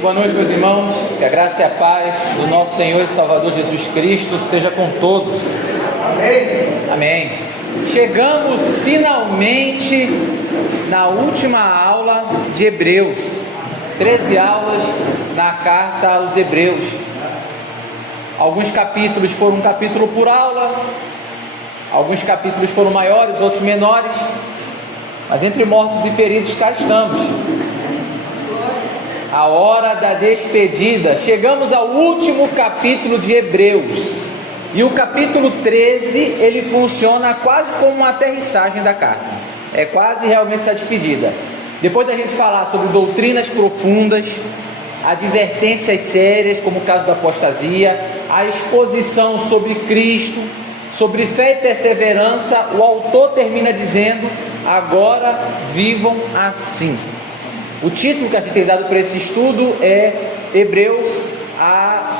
Boa noite, meus irmãos. Que a graça e a paz do nosso Senhor e Salvador Jesus Cristo seja com todos. Amém. Amém. Chegamos finalmente na última aula de Hebreus. 13 aulas na carta aos Hebreus. Alguns capítulos foram um capítulo por aula, alguns capítulos foram maiores, outros menores, mas entre mortos e feridos cá estamos. A hora da despedida. Chegamos ao último capítulo de Hebreus. E o capítulo 13, ele funciona quase como uma aterrissagem da carta. É quase realmente essa despedida. Depois da gente falar sobre doutrinas profundas, advertências sérias, como o caso da apostasia, a exposição sobre Cristo, sobre fé e perseverança, o autor termina dizendo: agora vivam assim. O título que a gente tem dado para esse estudo é Hebreus, a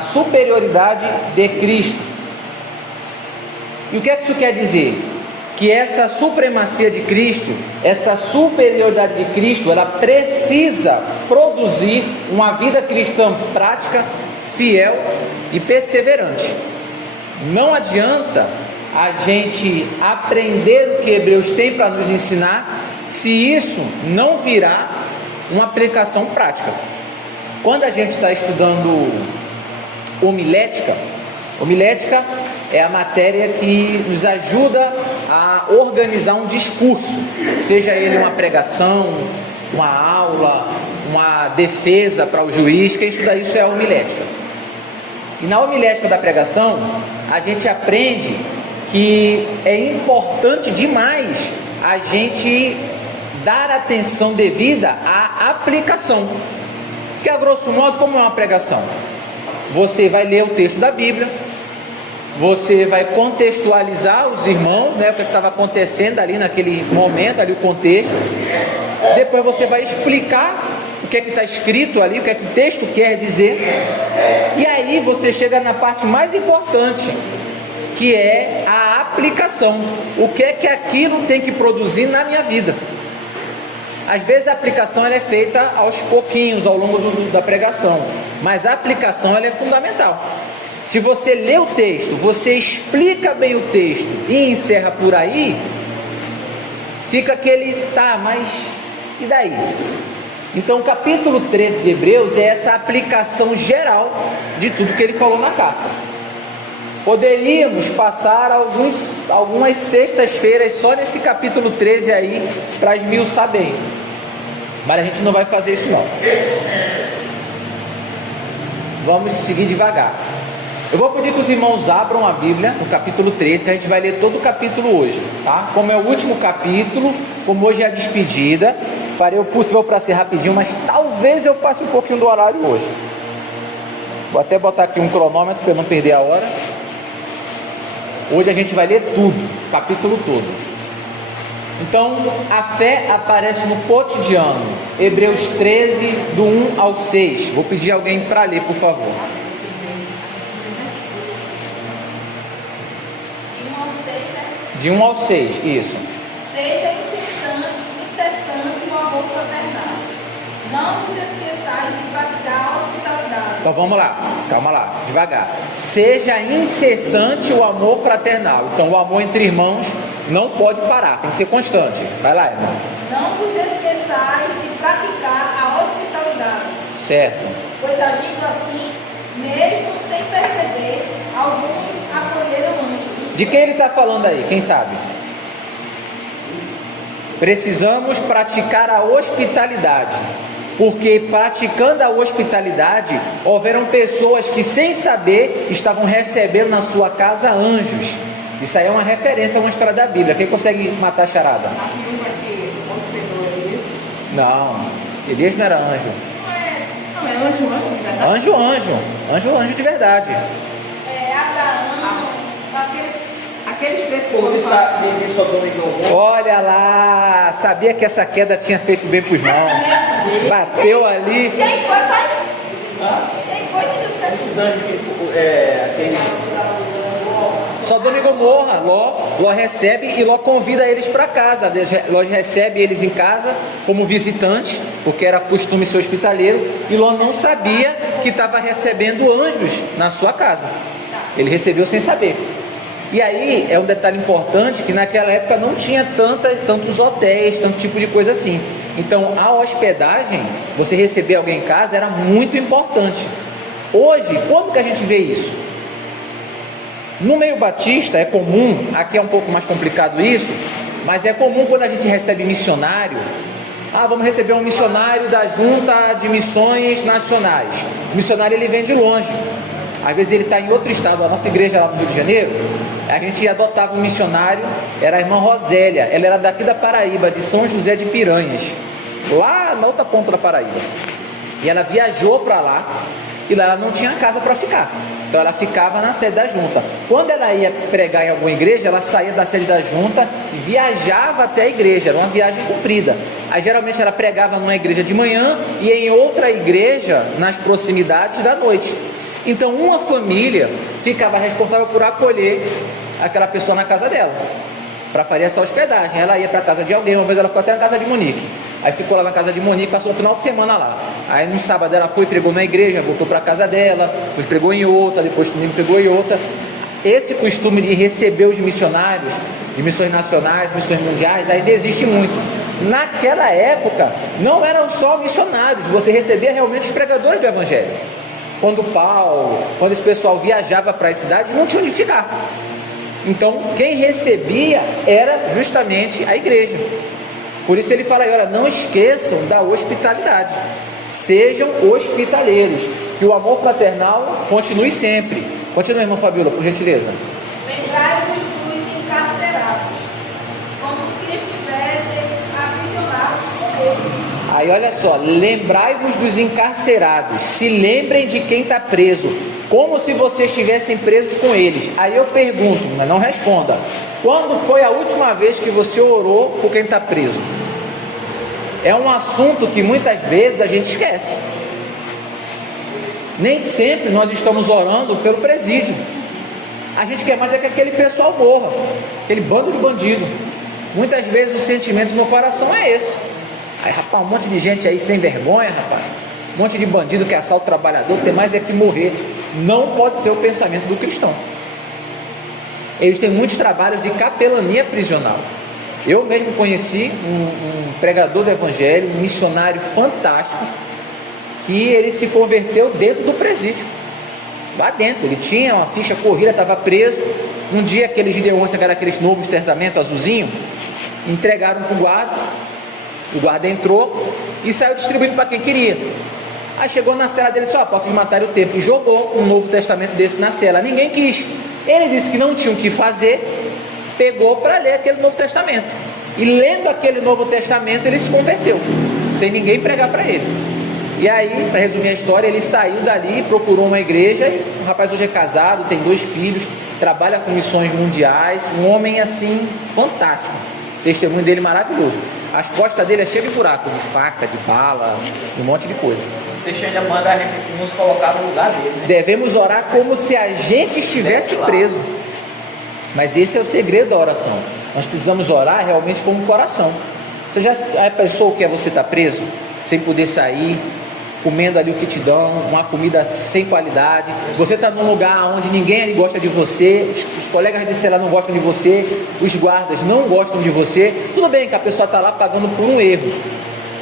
superioridade de Cristo. E o que é que isso quer dizer? Que essa supremacia de Cristo, essa superioridade de Cristo, ela precisa produzir uma vida cristã prática, fiel e perseverante. Não adianta a gente aprender o que Hebreus tem para nos ensinar, se isso não virar uma aplicação prática. Quando a gente está estudando homilética é a matéria que nos ajuda a organizar um discurso, seja ele uma pregação, uma aula, uma defesa para o juiz. Quem estuda isso é a homilética. E na homilética da pregação, a gente aprende que é importante demais a gente dar atenção devida à aplicação. Que a grosso modo, como é uma pregação? Você vai ler o texto da Bíblia, você vai contextualizar os irmãos, o que estava acontecendo ali naquele momento, ali o contexto. Depois você vai explicar o que é que está escrito ali, o que é que o texto quer dizer. E aí você chega na parte mais importante, que é a aplicação. O que é que aquilo tem que produzir na minha vida? Às vezes a aplicação ela é feita aos pouquinhos, ao longo da pregação, mas a aplicação ela é fundamental. Se você lê o texto, você explica bem o texto e encerra por aí, fica aquele, mas e daí? Então o capítulo 13 de Hebreus é essa aplicação geral de tudo que ele falou na carta. Poderíamos passar algumas sextas-feiras só nesse capítulo 13 aí para esmiuçar bem, mas a gente não vai fazer isso não. Vamos seguir devagar. Eu vou pedir que os irmãos abram a Bíblia no capítulo 13, que a gente vai ler todo o capítulo hoje, tá? Como é o último capítulo, como hoje é a despedida, farei o possível para ser rapidinho, mas talvez eu passe um pouquinho do horário hoje. Vou até botar aqui um cronômetro para eu não perder a hora. Hoje a gente vai ler tudo, o capítulo todo. Então, a fé aparece no cotidiano. Hebreus 13, do 1 ao 6. Vou pedir alguém para ler, por favor. De 1 ao 6, isso. Seja incessante o amor fraternal. Não vos esqueçais de praticar a hospitalidade. Então vamos lá, calma lá, devagar. Seja incessante o amor fraternal. Então o amor entre irmãos não pode parar, tem que ser constante. Vai lá, irmão. Não vos esqueçais de praticar a hospitalidade. Certo. Pois agindo assim, mesmo sem perceber, alguns acolheram anjos. De quem ele está falando aí? Quem sabe? Precisamos praticar a hospitalidade, porque praticando a hospitalidade, houveram pessoas que sem saber estavam recebendo na sua casa anjos. Isso aí é uma referência a uma história da Bíblia. Quem consegue matar a charada? Não, Elias não era anjo. Não é anjo de verdade? Anjo de verdade. Abraão, Aqueles pessoas que só dominou. Olha lá, sabia que essa queda tinha feito bem pro irmão. Bateu ali. Quem foi, pai? Quem foi que disse? Os anjos que aquele Sodoma e Gomorra, Ló recebe e Ló convida eles para casa. Ló recebe eles em casa como visitantes, porque era costume ser hospitaleiro, e Ló não sabia que estava recebendo anjos na sua casa. Ele recebeu sem saber. E aí é um detalhe importante, que naquela época não tinha tantos hotéis, tanto tipo de coisa assim. Então a hospedagem, você receber alguém em casa, era muito importante. Hoje, quando que a gente vê isso? No meio batista é comum, aqui é um pouco mais complicado isso, mas é comum quando a gente recebe missionário. Vamos receber um missionário da Junta de Missões Nacionais. O missionário ele vem de longe. Às vezes ele está em outro estado. A nossa igreja lá no Rio de Janeiro, a gente adotava um missionário, era a irmã Rosélia. Ela era daqui da Paraíba, de São José de Piranhas, lá na outra ponta da Paraíba. E ela viajou para lá, e lá ela não tinha casa para ficar. Então ela ficava na sede da junta. Quando ela ia pregar em alguma igreja, ela saía da sede da junta e viajava até a igreja. Era uma viagem comprida. Aí geralmente ela pregava numa igreja de manhã e em outra igreja nas proximidades da noite. Então uma família ficava responsável por acolher aquela pessoa na casa dela, para fazer essa hospedagem. Ela ia para a casa de alguém. Uma vez ela ficou até na casa de Monique. Aí ficou lá na casa de Monique, passou o final de semana lá. Aí no sábado ela foi, pregou na igreja, voltou para a casa dela, depois pregou em outra, depois domingo pregou em outra. Esse costume de receber os missionários, de missões nacionais, missões mundiais, ainda existe muito. Naquela época, não eram só missionários, você recebia realmente os pregadores do evangelho. Quando esse pessoal viajava para a cidade, não tinha onde ficar. Então, quem recebia era justamente a igreja. Por isso ele fala aí, olha, não esqueçam da hospitalidade. Sejam hospitaleiros. Que o amor fraternal continue sempre. Continue, irmã Fabiola, por gentileza. Lembrai-vos dos encarcerados, como se estivessem aprisionados com eles. Aí olha só, lembrai-vos dos encarcerados. Se lembrem de quem está preso, como se vocês estivessem presos com eles. Aí eu pergunto, mas não responda. Quando foi a última vez que você orou por quem está preso? É um assunto que muitas vezes a gente esquece. Nem sempre nós estamos orando pelo presídio. A gente quer mais é que aquele pessoal morra, aquele bando de bandido. Muitas vezes o sentimento no coração é esse. Aí, rapaz, um monte de gente aí sem vergonha, rapaz. Um monte de bandido que assalta o trabalhador, tem mais é que morrer. Não pode ser o pensamento do cristão. Eles têm muitos trabalhos de capelania prisional. Eu mesmo conheci um pregador do evangelho, um missionário fantástico, que ele se converteu dentro do presídio. Lá dentro, ele tinha uma ficha corrida, estava preso. Um dia aqueles gideões, que era aqueles Novos Testamentos azulzinho, entregaram para o guarda. O guarda entrou e saiu distribuindo para quem queria. Aí chegou na cela dele e disse, posso matar o tempo. E jogou um Novo Testamento desse na cela. Ninguém quis. Ele disse que não tinha o que fazer, pegou para ler aquele Novo Testamento. E lendo aquele Novo Testamento, ele se converteu, sem ninguém pregar para ele. E aí, para resumir a história, ele saiu dali, procurou uma igreja. E o rapaz hoje é casado, tem 2 filhos, trabalha com missões mundiais. Um homem assim, fantástico. O testemunho dele maravilhoso. As costas dele é cheio de buraco, de faca, de bala, um monte de coisa. O texto ainda manda a gente nos colocar no lugar dele, né? Devemos orar como se a gente estivesse preso. Mas esse é o segredo da oração. Nós precisamos orar realmente com o coração. Você já pensou o que é você estar preso? Sem poder sair, comendo ali o que te dão, uma comida sem qualidade. Você está num lugar onde ninguém ali gosta de você, os colegas de cela não gostam de você, os guardas não gostam de você. Tudo bem que a pessoa está lá pagando por um erro,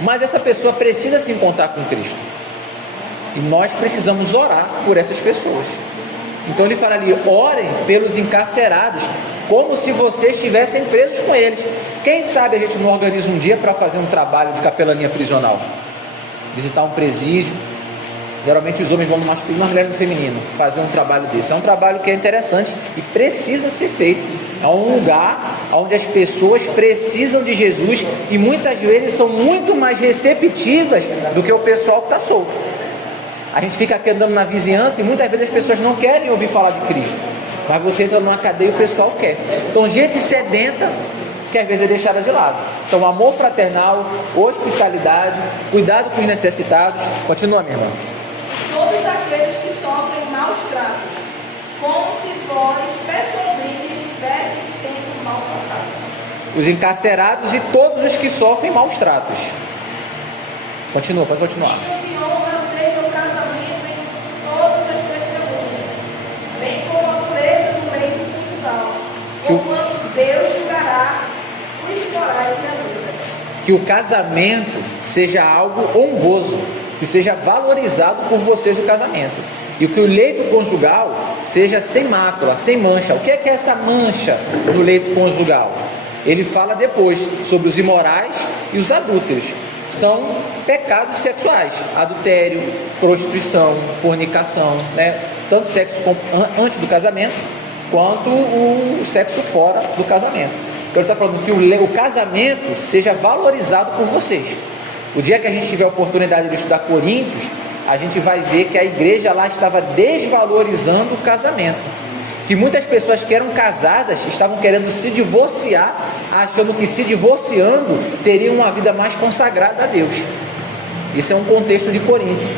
mas essa pessoa precisa se encontrar com Cristo. E nós precisamos orar por essas pessoas. Então ele fala ali, orem pelos encarcerados, como se vocês estivessem presos com eles. Quem sabe a gente não organiza um dia para fazer um trabalho de capelania prisional? Visitar um presídio. Geralmente os homens vão no masculino, as mulheres no feminino, fazer um trabalho desse. É um trabalho que é interessante e precisa ser feito. É um lugar onde as pessoas precisam de Jesus e muitas vezes são muito mais receptivas do que o pessoal que está solto. A gente fica aqui andando na vizinhança e muitas vezes as pessoas não querem ouvir falar de Cristo, mas você entra numa cadeia e o pessoal quer. Então gente sedenta que às vezes é deixada de lado. Então amor fraternal, hospitalidade, cuidado com os necessitados. Continua, minha irmã. Todos aqueles que sofrem maus tratos, como se vós pessoalmente os encarcerados e todos os que sofrem maus tratos. Continua, pode continuar. E de honra seja o casamento em todas as testemunhas, bem como a pureza do leito conjugal, porquanto Deus julgará os imorais e adúlteros. Que o casamento seja algo honroso, que seja valorizado por vocês o casamento. E que o leito conjugal seja sem mácula, sem mancha. O que é essa mancha no leito conjugal? Ele fala depois sobre os imorais e os adúlteros. São pecados sexuais: adultério, prostituição, fornicação, né? Tanto sexo antes do casamento quanto o sexo fora do casamento. Então ele está falando que o casamento seja valorizado por vocês. O dia que a gente tiver a oportunidade de estudar Coríntios, a gente vai ver que a igreja lá estava desvalorizando o casamento. Que muitas pessoas que eram casadas estavam querendo se divorciar, achando que se divorciando teriam uma vida mais consagrada a Deus. Isso é um contexto de Coríntios.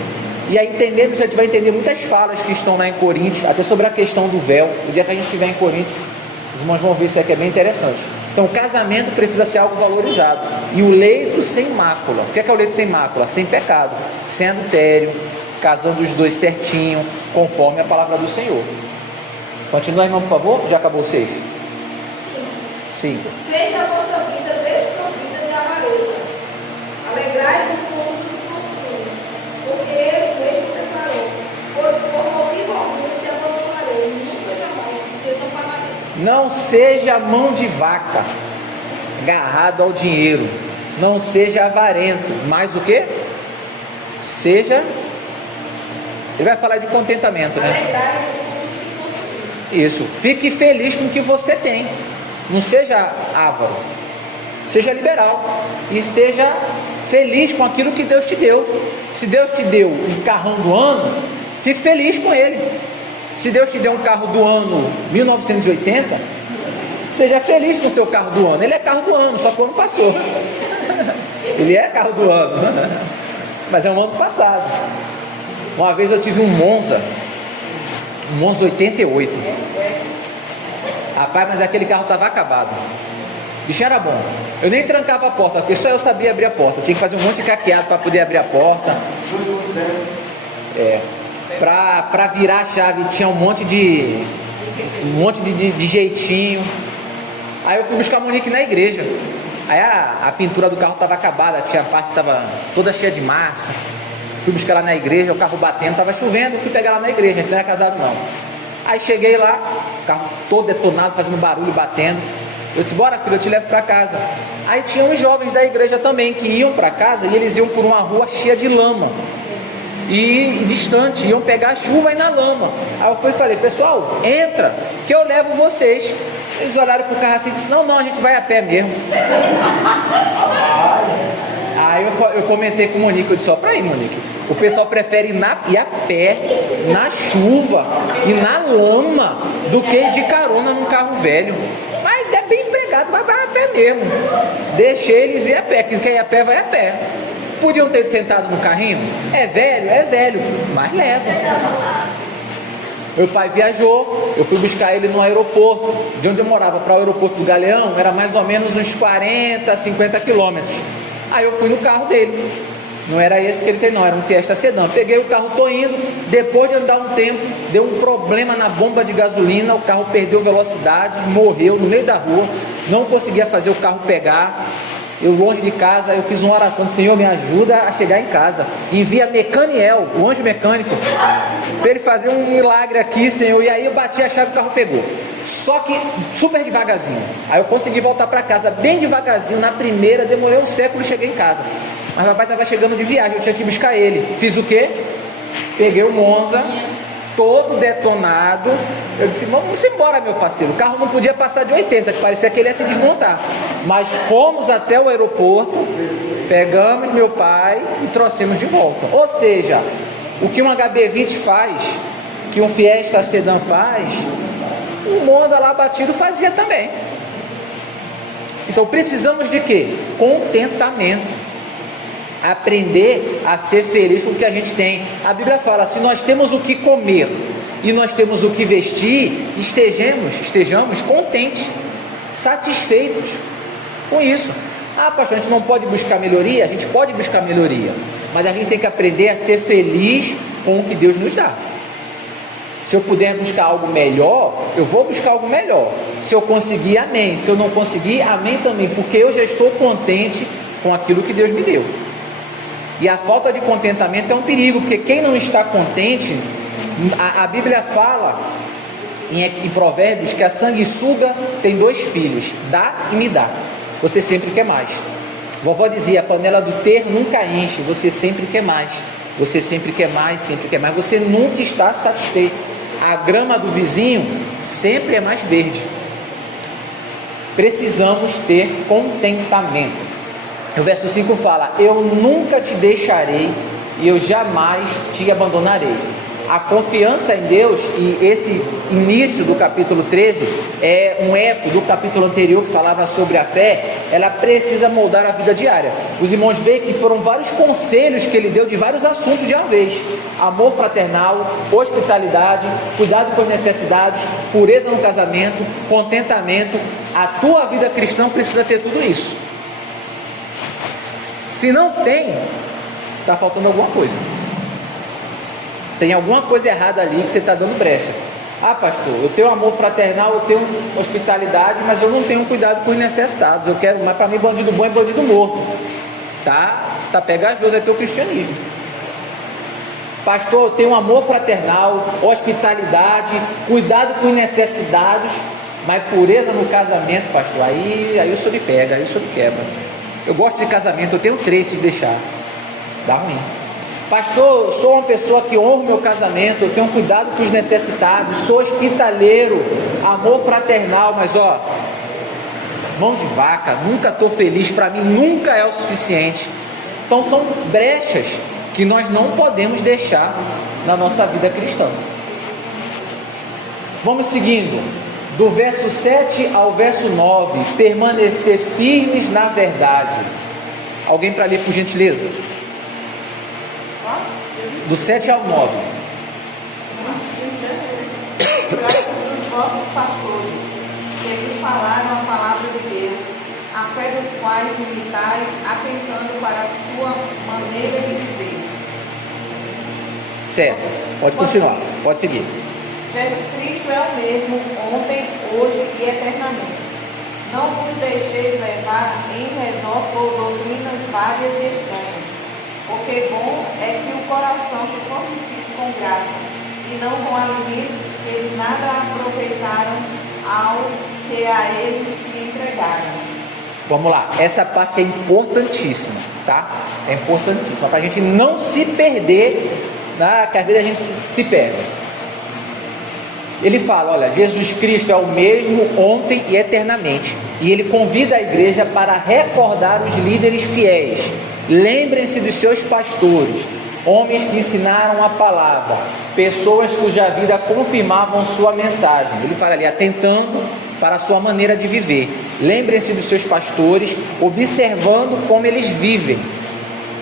E aí, entendendo, você vai entender muitas falas que estão lá em Coríntios, até sobre a questão do véu. O dia que a gente estiver em Coríntios, os irmãos vão ver isso aqui, é bem interessante. Então, o casamento precisa ser algo valorizado. E o leito sem mácula. O que é o leito sem mácula? Sem pecado, sem adultério, casando os dois certinho, conforme a palavra do Senhor. Continua, irmão, por favor. Já acabou o 6? Sim. Seja a vossa vida desprovida de avareza. Alegrai-vos com o que possuem, porque ele mesmo declarou: por motivo algum te abandonarei, nunca jamais te desampararei. Não seja mão de vaca, agarrado ao dinheiro. Não seja avarento. Mais o que? Seja. Ele vai falar de contentamento, né? Alegrai-vos com o que possuis. Isso. Fique feliz com o que você tem. Não seja avaro. Seja liberal. E seja feliz com aquilo que Deus te deu. Se Deus te deu um carrão do ano, fique feliz com ele. Se Deus te deu um carro do ano 1980, seja feliz com o seu carro do ano. Ele é carro do ano, só que o ano passou. Ele é carro do ano, mas é um ano passado. Uma vez eu tive um Monza 88. Rapaz, mas aquele carro estava acabado. O bicho era bom. Eu nem trancava a porta, porque só eu sabia abrir a porta. Eu tinha que fazer um monte de caqueado para poder abrir a porta. Para virar a chave tinha um monte de jeitinho. Aí eu fui buscar a Monique na igreja. Aí a pintura do carro estava acabada, a parte estava toda cheia de massa. Fui buscar lá na igreja, o carro batendo, estava chovendo, fui pegar lá na igreja, a gente não era casado não. Aí cheguei lá, o carro todo detonado, fazendo barulho, batendo. Eu disse: bora, filho, eu te levo para casa. Aí tinha uns jovens da igreja também que iam para casa e eles iam por uma rua cheia de lama. E distante, iam pegar a chuva e na lama. Aí eu fui e falei: pessoal, entra, que eu levo vocês. Eles olharam pro carro assim e disseram: não, a gente vai a pé mesmo. Aí eu comentei com o Monique, eu disse: ó, pra aí, Monique, o pessoal prefere ir a pé, na chuva e na lama, do que ir de carona num carro velho. Mas é bem empregado, vai a pé mesmo. Deixei eles ir a pé, quem quer ir a pé, vai a pé. Podiam ter sentado no carrinho? É velho, mas leva. Meu pai viajou, eu fui buscar ele no aeroporto. De onde eu morava para o aeroporto do Galeão, era mais ou menos uns 40, 50 quilômetros. Aí eu fui no carro dele. Não era esse que ele tem não, era um Fiesta Sedã. Peguei o carro, tô indo. Depois de andar um tempo, deu um problema na bomba de gasolina. O carro perdeu velocidade, morreu no meio da rua. Não conseguia fazer o carro pegar. Eu longe de casa, eu fiz uma oração: Senhor, me ajuda a chegar em casa. Envia Mecaniel, o anjo mecânico, para ele fazer um milagre aqui, Senhor. E aí eu bati a chave e o carro pegou. Só que super devagarzinho. Aí eu consegui voltar para casa bem devagarzinho. Na primeira, demorei um século e cheguei em casa. Mas meu pai estava chegando de viagem, eu tinha que buscar ele. Fiz o quê? Peguei o Monza, todo detonado. Eu disse: vamos embora, meu parceiro. O carro não podia passar de 80, que parecia que ele ia se desmontar. Mas fomos até o aeroporto, pegamos meu pai e trouxemos de volta. Ou seja, o que um HB20 faz, que um Fiesta Sedã faz, o Monza lá batido fazia também. Então precisamos de quê? Contentamento. Aprender a ser feliz com o que a gente tem. A Bíblia fala: se nós temos o que comer e nós temos o que vestir, estejamos contentes, satisfeitos. com isso. Ah, pastor, a gente não pode buscar melhoria? A gente pode buscar melhoria, mas a gente tem que aprender a ser feliz com o que Deus nos dá. Se eu puder buscar algo melhor, eu vou buscar algo melhor. Se eu conseguir, amém. Se eu não conseguir, amém também, porque eu já estou contente com aquilo que Deus me deu. E a falta de contentamento é um perigo, porque quem não está contente, a Bíblia fala em Provérbios que a sanguessuga tem 2 filhos, dá e me dá. Você sempre quer mais. Vovó dizia, a panela do ter nunca enche, você sempre quer mais. Você sempre quer mais, sempre quer mais. Você nunca está satisfeito. A grama do vizinho sempre é mais verde. Precisamos ter contentamento. O verso 5 fala, eu nunca te deixarei e eu jamais te abandonarei. A confiança em Deus, e esse início do capítulo 13 é um eco do capítulo anterior que falava sobre a fé, ela precisa moldar a vida diária. Os irmãos veem que foram vários conselhos que ele deu de vários assuntos de uma vez: amor fraternal, hospitalidade, cuidado com as necessidades, pureza no casamento, contentamento. A tua vida cristã precisa ter tudo isso. Se não tem, está faltando alguma coisa. Tem alguma coisa errada ali que você está dando brecha. Ah, pastor, eu tenho amor fraternal, eu tenho hospitalidade, mas eu não tenho cuidado com os necessitados. Eu quero, mas para mim bandido bom é bandido morto. Tá pegajoso, é teu cristianismo. Pastor, eu tenho amor fraternal, hospitalidade, cuidado com os necessitados, mas pureza no casamento, pastor, aí o senhor me pega, aí o senhor me quebra. Eu gosto de casamento, eu tenho 3 se deixar. Dá ruim. Pastor, eu sou uma pessoa que honra o meu casamento, eu tenho cuidado com os necessitados, sou hospitaleiro, amor fraternal, mas mão de vaca, nunca estou feliz, para mim nunca é o suficiente. Então são brechas que nós não podemos deixar na nossa vida cristã. Vamos seguindo, do verso 7 ao verso 9, permanecer firmes na verdade. Alguém para ler, por gentileza? Do 7 ao 9. Graças dos vossos pastores, que vos falaram a palavra de Deus, a fé dos quais imitai, atentando para a sua maneira de viver. Certo, pode continuar, pode seguir. Jesus Cristo é o mesmo ontem, hoje e eternamente. Não vos deixeis levar em redor por doutrinas várias e estranhas, porque bom é que o coração se fortifique com graça, e não com alimentos que eles nada aproveitaram aos que a eles se entregaram. Vamos lá, essa parte é importantíssima, tá? É importantíssima, para a gente não se perder, que às vezes a gente se perde. Ele fala, olha, Jesus Cristo é o mesmo ontem e eternamente, e ele convida a igreja para recordar os líderes fiéis. Lembrem-se dos seus pastores, homens que ensinaram a palavra, pessoas cuja vida confirmavam sua mensagem. Ele fala ali, atentando para a sua maneira de viver. Lembrem-se dos seus pastores, observando como eles vivem.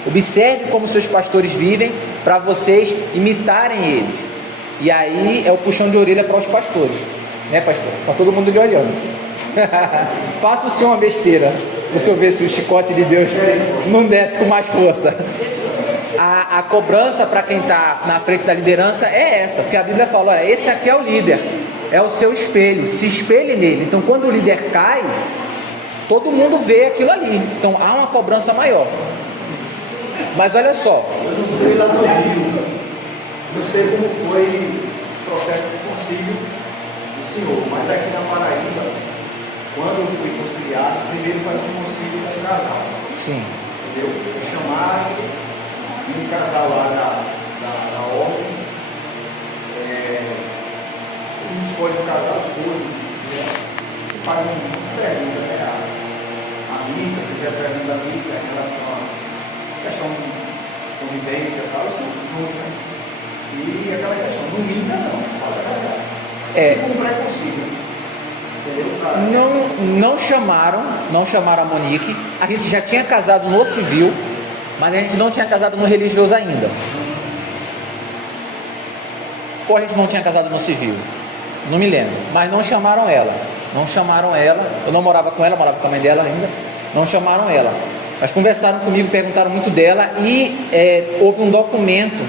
Observe como seus pastores vivem, para vocês imitarem eles. E aí é o puxão de orelha para os pastores, né, pastor? Está todo mundo lhe olhando. Faça o senhor uma besteira, para o senhor ver se o chicote de Deus não desce com mais força. A cobrança para quem está na frente da liderança é essa, porque a Bíblia fala, olha, esse aqui é o líder, é o seu espelho, se espelhe nele. Então quando o líder cai, todo mundo vê aquilo ali, então há uma cobrança maior. Mas olha só, eu não sei lá no Rio, não sei como foi o processo de concílio do senhor, mas aqui na Paraíba, quando eu fui conciliado, primeiro faz um concílio com o casal. Sim. Entendeu? Me chamaram, e um casal lá da ordem, eles escolhem o casal, escolhem, e fazem uma pergunta, né? A amiga, fizer a pergunta da amiga em relação à questão de convivência e tal, isso junto, né? E aquela questão, não minta não, fala a verdade. Com preconceito. Não chamaram a Monique. A gente já tinha casado no civil, mas a gente não tinha casado no religioso ainda. Ou a gente não tinha casado no civil? Não me lembro, mas não chamaram ela. Eu não morava com ela, morava com a mãe dela ainda. não chamaram ela. Mas conversaram comigo, perguntaram muito dela e houve um documento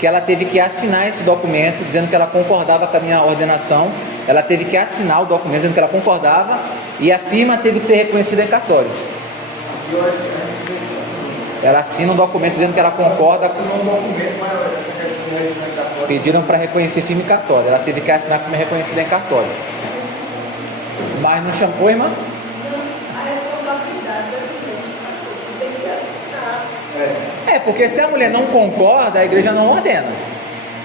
que ela teve que assinar esse documento, dizendo que ela concordava com a minha ordenação. Ela teve que assinar o documento dizendo que ela concordava e a firma teve que ser reconhecida em cartório. Ela assina um documento dizendo que ela concorda. Pediram para reconhecer firme em cartório. Ela teve que assinar como reconhecida em cartório. Mas não chamou, irmã? Porque se a mulher não concorda, a igreja não ordena.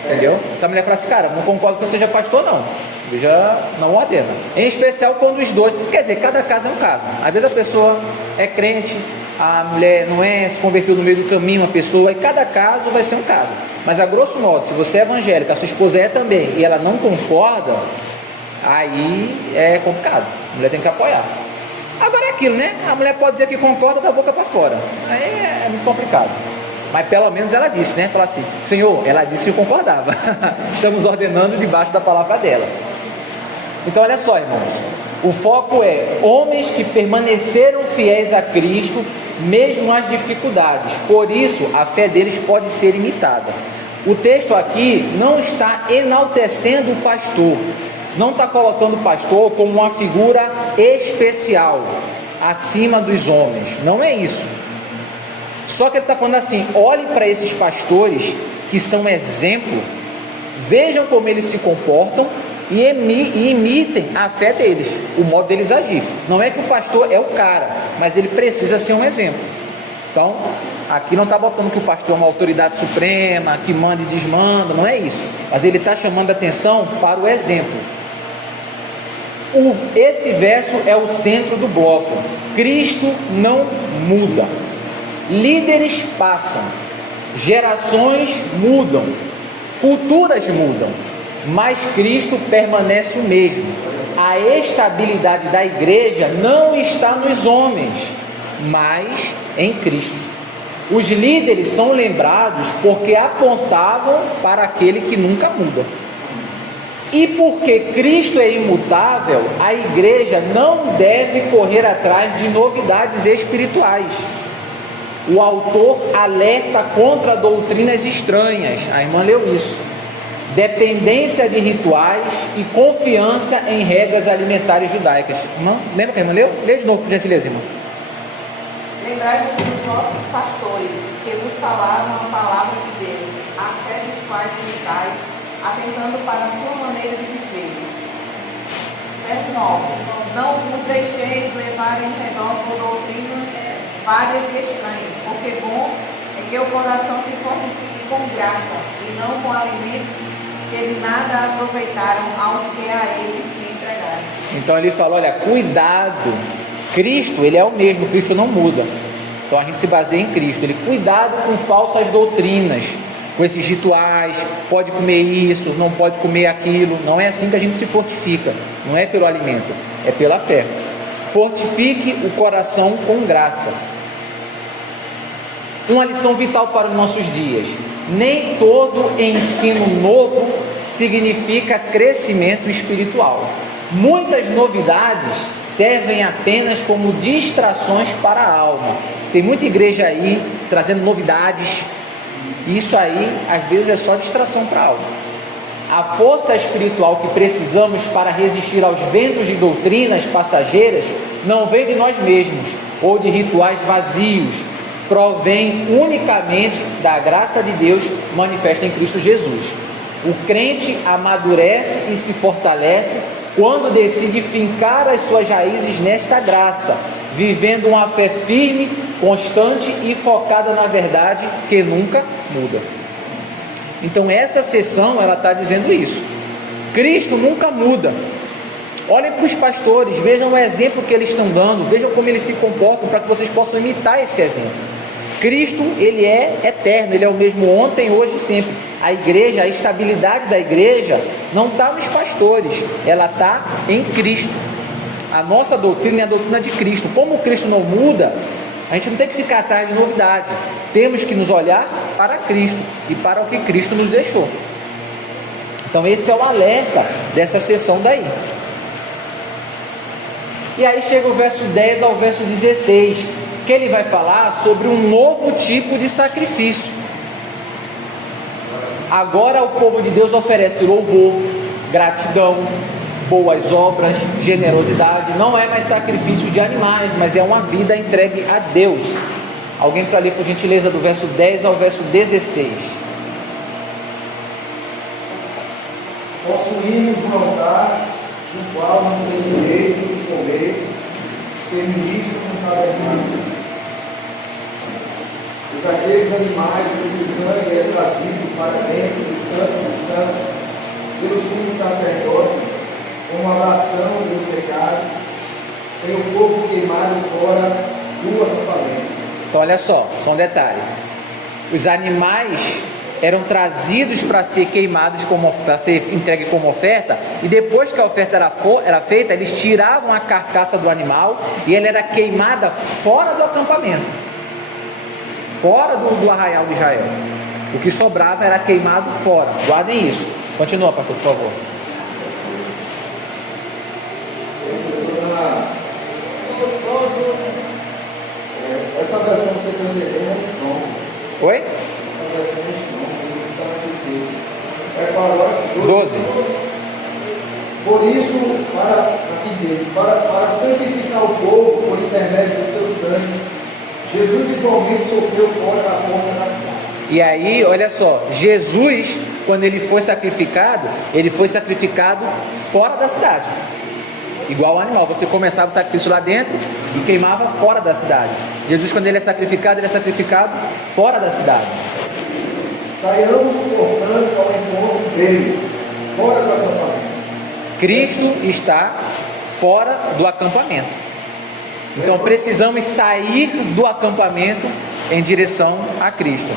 Entendeu? Se a mulher fala assim, cara, não concordo que você seja pastor, não. A igreja não ordena. Em especial quando os dois. Quer dizer, cada caso é um caso. Às vezes a pessoa é crente, a mulher não é, se converteu no meio do caminho, uma pessoa, e cada caso vai ser um caso. Mas a grosso modo, se você é evangélica, a sua esposa é também, e ela não concorda, aí é complicado. A mulher tem que apoiar. Agora é aquilo, né? A mulher pode dizer que concorda da boca para fora. Aí é muito complicado. Mas pelo menos ela disse, né? Fala assim, Senhor, ela disse que concordava. Estamos ordenando debaixo da palavra dela. Então olha só, irmãos. O foco é homens que permaneceram fiéis a Cristo, mesmo nas dificuldades. Por isso, a fé deles pode ser imitada. O texto aqui não está enaltecendo o pastor. Não está colocando o pastor como uma figura especial, acima dos homens. Não é isso. Só que ele está falando assim, olhe para esses pastores que são exemplo, vejam como eles se comportam e imitem a fé deles, o modo deles agir. Não é que o pastor é o cara, mas ele precisa ser um exemplo. Então, aqui não está botando que o pastor é uma autoridade suprema, que manda e desmanda, não é isso. Mas ele está chamando a atenção para o exemplo. Esse verso é o centro do bloco. Cristo não muda. Líderes passam, gerações mudam, culturas mudam, mas Cristo permanece o mesmo. A estabilidade da igreja não está nos homens, mas em Cristo. Os líderes são lembrados porque apontavam para aquele que nunca muda. E porque Cristo é imutável, a igreja não deve correr atrás de novidades espirituais. O autor alerta contra doutrinas estranhas. A irmã leu isso. Dependência de rituais e confiança em regras alimentares judaicas. Irmã, lembra que a irmã leu? Lê de novo, por gentileza, irmã. Lembrai-vos dos nossos pastores, que vos falaram a palavra de Deus, a fé dos quais imitais, atentando para a sua maneira de viver. Verso 9. Não vos deixeis levar em redor por doutrinas várias e estranhas, porque bom é que o coração se fortifique com graça, e não com alimentos que de nada aproveitaram aos que a eles se entregaram. Então ele fala, olha, cuidado, Cristo, ele é o mesmo, Cristo não muda. Então a gente se baseia em Cristo. Ele, cuidado com falsas doutrinas, com esses rituais, pode comer isso, não pode comer aquilo. Não é assim que a gente se fortifica, não é pelo alimento, é pela fé. Fortifique o coração com graça. Uma lição vital para os nossos dias: nem todo ensino novo significa crescimento espiritual. Muitas novidades servem apenas como distrações para a alma. Tem muita igreja aí trazendo novidades. Isso aí às vezes é só distração para a alma. A força espiritual que precisamos para resistir aos ventos de doutrinas passageiras não vem de nós mesmos ou de rituais vazios. Provém unicamente da graça de Deus manifesta em Cristo Jesus. O crente amadurece e se fortalece quando decide fincar as suas raízes nesta graça, vivendo uma fé firme, constante e focada na verdade que nunca muda. Então essa sessão ela está dizendo isso. Cristo nunca muda. Olhem para os pastores, vejam o exemplo que eles estão dando, vejam como eles se comportam para que vocês possam imitar esse exemplo. Cristo, ele é eterno, ele é o mesmo ontem, hoje e sempre. A igreja, a estabilidade da igreja não está nos pastores, ela está em Cristo. A nossa doutrina é a doutrina de Cristo. Como Cristo não muda, a gente não tem que ficar atrás de novidade. Temos que nos olhar para Cristo e para o que Cristo nos deixou. Então esse é o alerta dessa sessão daí. E aí chega o verso 10 ao verso 16, que ele vai falar sobre um novo tipo de sacrifício. Agora o povo de Deus oferece louvor, gratidão, boas obras, generosidade. Não é mais sacrifício de animais, mas é uma vida entregue a Deus. Alguém para ler, por gentileza, do verso 10 ao verso 16. Possuímos um altar do qual não tem direito de comer, feminista com tabernáculo. Pois aqueles animais cujo sangue é trazido para dentro do santo pelo sumo sacerdote, como abração do pecado, tem o corpo queimado fora do acampamento. Então olha só um detalhe. Os animais eram trazidos para ser queimados, para ser entregue como oferta, e depois que a oferta era feita, eles tiravam a carcaça do animal e ela era queimada fora do acampamento, fora do arraial de Israel. O que sobrava era queimado fora. Guardem isso. Continua, pastor, por favor. Essa versão que você está entendendo é muito nova. Oi? Essa versão é muito nova. É para 12. Por isso, para santificar o povo por intermédio do seu sangue, Jesus igualmente sofreu fora da porta da cidade. E aí, olha só, Jesus, quando ele foi sacrificado fora da cidade. Igual o animal, você começava o sacrifício lá dentro e queimava fora da cidade. Jesus, quando ele é sacrificado fora da cidade. Saiamos, portanto, ao encontro dele, fora do acampamento. Cristo está fora do acampamento. Então precisamos sair do acampamento em direção a Cristo.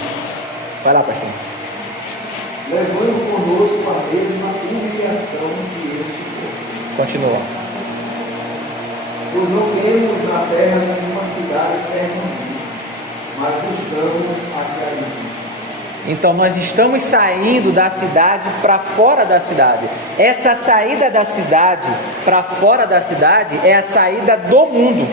Vai lá, pastor. Levando conosco a mesma humilhação que ele suportou. Continua. Pois não temos na terra nenhuma cidade permanente, mas buscamos a que ali. Então nós estamos saindo da cidade para fora da cidade. Essa saída da cidade para fora da cidade é a saída do mundo,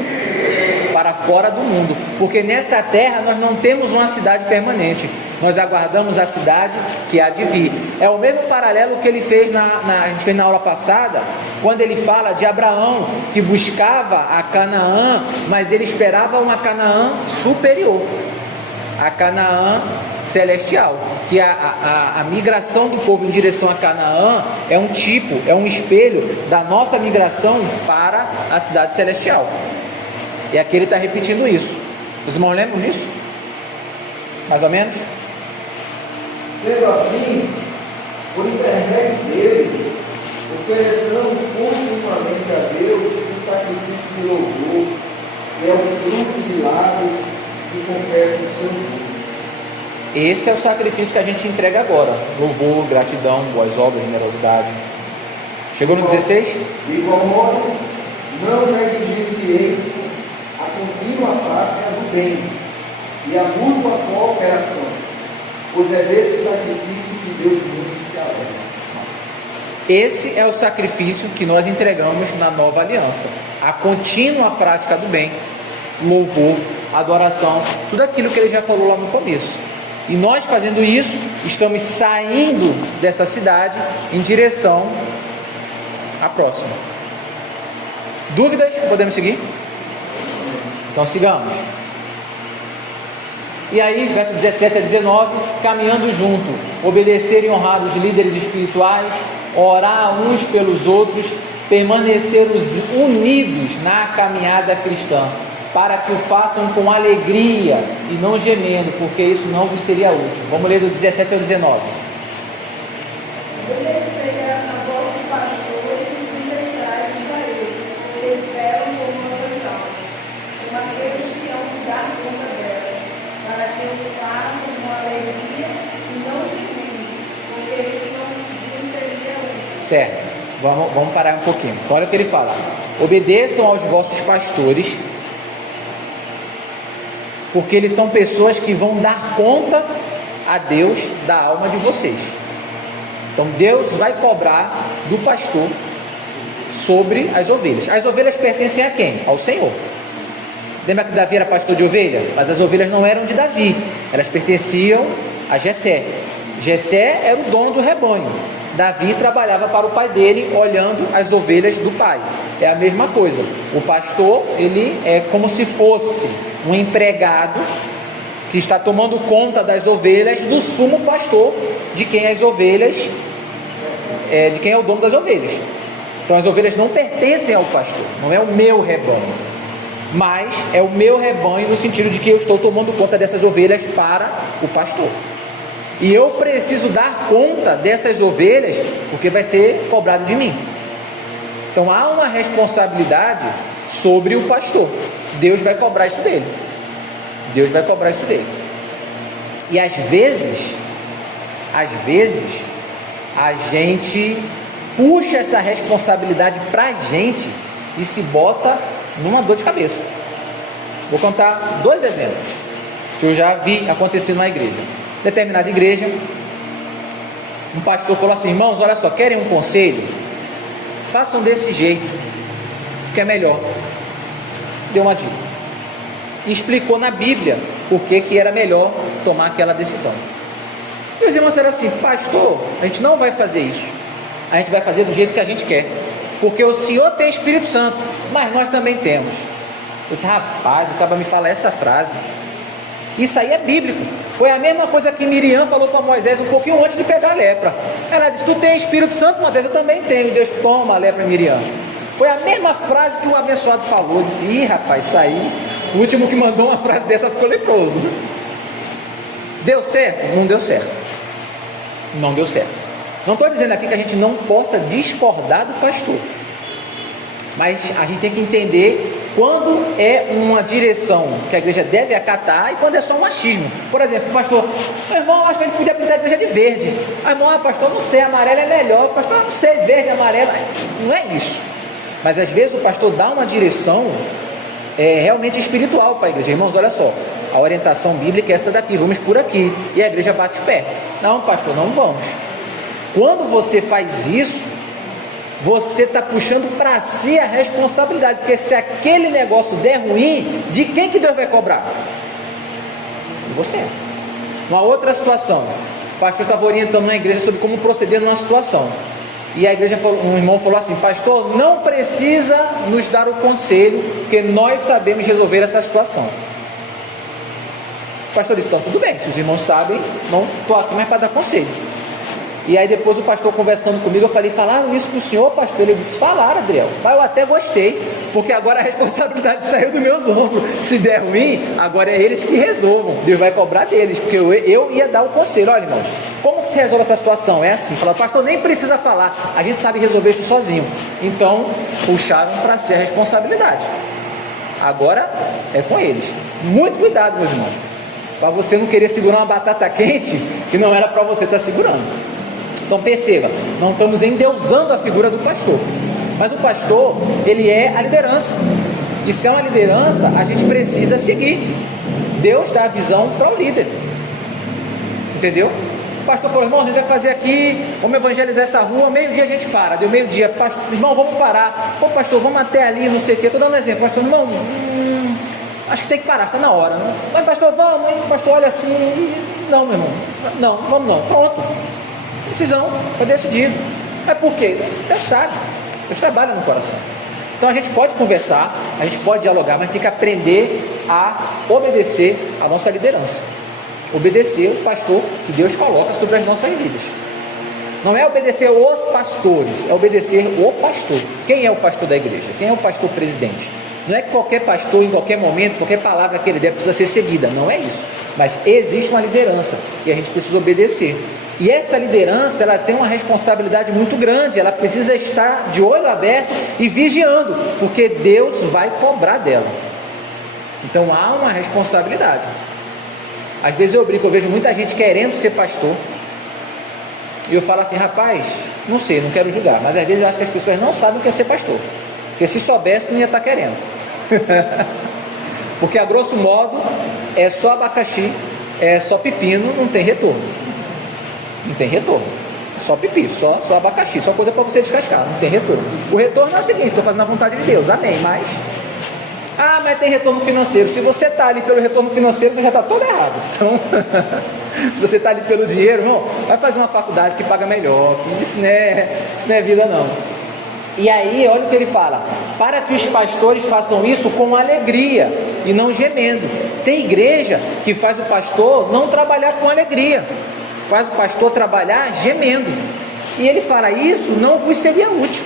para fora do mundo, porque nessa terra nós não temos uma cidade permanente, nós aguardamos a cidade que há de vir. É o mesmo paralelo que ele fez a gente fez na aula passada, quando ele fala de Abraão, que buscava a Canaã, mas ele esperava uma Canaã superior, a Canaã celestial, que a migração do povo em direção a Canaã é um tipo, é um espelho da nossa migração para a cidade celestial. E aqui ele está repetindo isso. Os irmãos lembram disso? Mais ou menos? Sendo assim, por intermédio dele, ofereçamos continuamente a Deus o sacrifício de louvor, que é o fruto de lábios que confessam o seu nome. Esse é o sacrifício que a gente entrega agora: louvor, gratidão, boas obras, generosidade. Chegou no 16? De igual modo, não negligencieis a contínua prática do bem e a mútua cooperação, pois é desse sacrifício que Deus muito se alegra. Esse é o sacrifício que nós entregamos na nova aliança: a contínua prática do bem, louvor, adoração, tudo aquilo que ele já falou lá no começo. E nós, fazendo isso, estamos saindo dessa cidade em direção à próxima. Dúvidas? Podemos seguir? Então sigamos. E aí, verso 17 a 19, caminhando junto, obedecer e honrar os líderes espirituais, orar uns pelos outros, permanecer unidos na caminhada cristã, para que o façam com alegria e não gemendo, porque isso não vos seria útil. Vamos ler do 17 ao 19. Obedecer a voz dos pastores e centrais de Israel, que eles velam por nossas almas, como aqueles que hão de dar conta delas, para que o façam com alegria e não gemendo, porque isso não vos seria útil. Certo, vamos parar um pouquinho. Então, olha o que ele fala: obedeçam aos vossos pastores, porque eles são pessoas que vão dar conta a Deus da alma de vocês. Então Deus vai cobrar do pastor sobre as ovelhas. As ovelhas pertencem a quem? Ao Senhor. Lembra que Davi era pastor de ovelha? Mas as ovelhas não eram de Davi, elas pertenciam a Jessé. Jessé era o dono do rebanho. Davi trabalhava para o pai dele, olhando as ovelhas do pai. É a mesma coisa. O pastor, ele é como se fosse um empregado que está tomando conta das ovelhas do sumo pastor, de quem as ovelhas, de quem é o dono das ovelhas. Então as ovelhas não pertencem ao pastor, não é o meu rebanho, mas é o meu rebanho no sentido de que eu estou tomando conta dessas ovelhas para o pastor. E eu preciso dar conta dessas ovelhas, porque vai ser cobrado de mim. Então há uma responsabilidade sobre o pastor. Deus vai cobrar isso dele. Deus vai cobrar isso dele. E às vezes a gente puxa essa responsabilidade para a gente e se bota numa dor de cabeça. Vou contar 2 exemplos que eu já vi acontecendo na igreja. Determinada igreja, um pastor falou assim: irmãos, olha só, querem um conselho? Façam desse jeito, que é melhor. Deu uma dica e explicou na Bíblia por que era melhor tomar aquela decisão. E os irmãos disseram assim: pastor, a gente não vai fazer isso, a gente vai fazer do jeito que a gente quer, porque o Senhor tem Espírito Santo, mas nós também temos. Eu disse: rapaz, acaba me falar essa frase. Isso aí é bíblico. Foi a mesma coisa que Miriam falou para Moisés um pouquinho antes de pegar a lepra. Ela disse: tu tem Espírito Santo, Moisés, eu também tenho. Deus toma a lepra em Miriam. Foi a mesma frase que o abençoado falou. Eu disse: ih, rapaz, isso aí, o último que mandou uma frase dessa ficou leproso. Deu certo? Não deu certo. Não deu certo. Não estou dizendo aqui que a gente não possa discordar do pastor, mas a gente tem que entender quando é uma direção que a igreja deve acatar e quando é só um achismo. Por exemplo, pastor, meu irmão, acho que a gente podia pintar a igreja de verde. Ah, irmão, pastor, não sei, amarelo é melhor. Pastor, não sei, verde, amarelo. Não é isso. Mas às vezes o pastor dá uma direção realmente espiritual para a igreja. Irmãos, olha só, a orientação bíblica é essa daqui, vamos por aqui. E a igreja bate o pé. Não, pastor, não vamos. Quando você faz isso, você está puxando para si a responsabilidade, porque se aquele negócio der ruim, de quem que Deus vai cobrar? De você. Uma outra situação, o pastor estava orientando na igreja sobre como proceder numa situação, e a igreja falou, um irmão falou assim: pastor, não precisa nos dar o conselho, porque nós sabemos resolver essa situação. O pastor disse: então tudo bem, se os irmãos sabem, não estou aqui mais para dar conselho. E aí depois o pastor conversando comigo, eu falei: falaram isso para o senhor, pastor? Ele disse: falaram, Adriel, mas eu até gostei, porque agora a responsabilidade saiu dos meus ombros. Se der ruim, agora é eles que resolvam, Deus vai cobrar deles, porque eu ia dar o conselho. Olha, irmãos, como que se resolve essa situação? É assim, fala: pastor, nem precisa falar, a gente sabe resolver isso sozinho. Então puxaram para si a responsabilidade, agora é com eles. Muito cuidado, meus irmãos, para você não querer segurar uma batata quente que não era para você estar segurando. Então perceba, não estamos endeusando a figura do pastor, mas o pastor, ele é a liderança, e se é uma liderança, a gente precisa seguir. Deus dá a visão para o líder, entendeu? O pastor falou: irmão, a gente vai fazer aqui, vamos evangelizar essa rua, meio-dia a gente para. Deu meio-dia: irmão, vamos parar. Pô, pastor, vamos até ali, não sei o que. Estou dando um exemplo. Pastor, irmão, acho que tem que parar, está na hora. Mas pastor, vamos. Aí o pastor olha assim: não, meu irmão, não, vamos não. Pronto, decisão, foi decidido. É porque Deus sabe, Deus trabalha no coração. Então a gente pode conversar, a gente pode dialogar, mas tem que aprender a obedecer a nossa liderança, obedecer o pastor que Deus coloca sobre as nossas vidas. Não é obedecer os pastores, é obedecer o pastor. Quem é o pastor da igreja? Quem é o pastor presidente? Não é que qualquer pastor, em qualquer momento, qualquer palavra que ele der precisa ser seguida, não é isso. Mas existe uma liderança e a gente precisa obedecer. E essa liderança, ela tem uma responsabilidade muito grande, ela precisa estar de olho aberto e vigiando, porque Deus vai cobrar dela. Então há uma responsabilidade. Às vezes eu brinco, eu vejo muita gente querendo ser pastor, e eu falo assim: rapaz, não sei, não quero julgar, mas às vezes eu acho que as pessoas não sabem o que é ser pastor, porque se soubesse não ia estar querendo. Porque a grosso modo é só abacaxi, é só pepino, não tem retorno. Não tem retorno. Só pipi, só abacaxi, só coisa para você descascar, não tem retorno. O retorno é o seguinte: estou fazendo a vontade de Deus, amém, mas tem retorno financeiro. Se você está ali pelo retorno financeiro, você já está todo errado. Então, se você está ali pelo dinheiro, irmão, vai fazer uma faculdade que paga melhor, que isso não é vida não. E aí, olha o que ele fala: para que os pastores façam isso com alegria e não gemendo. Tem igreja que faz o pastor não trabalhar com alegria, faz o pastor trabalhar gemendo. E ele fala: isso não vos seria útil.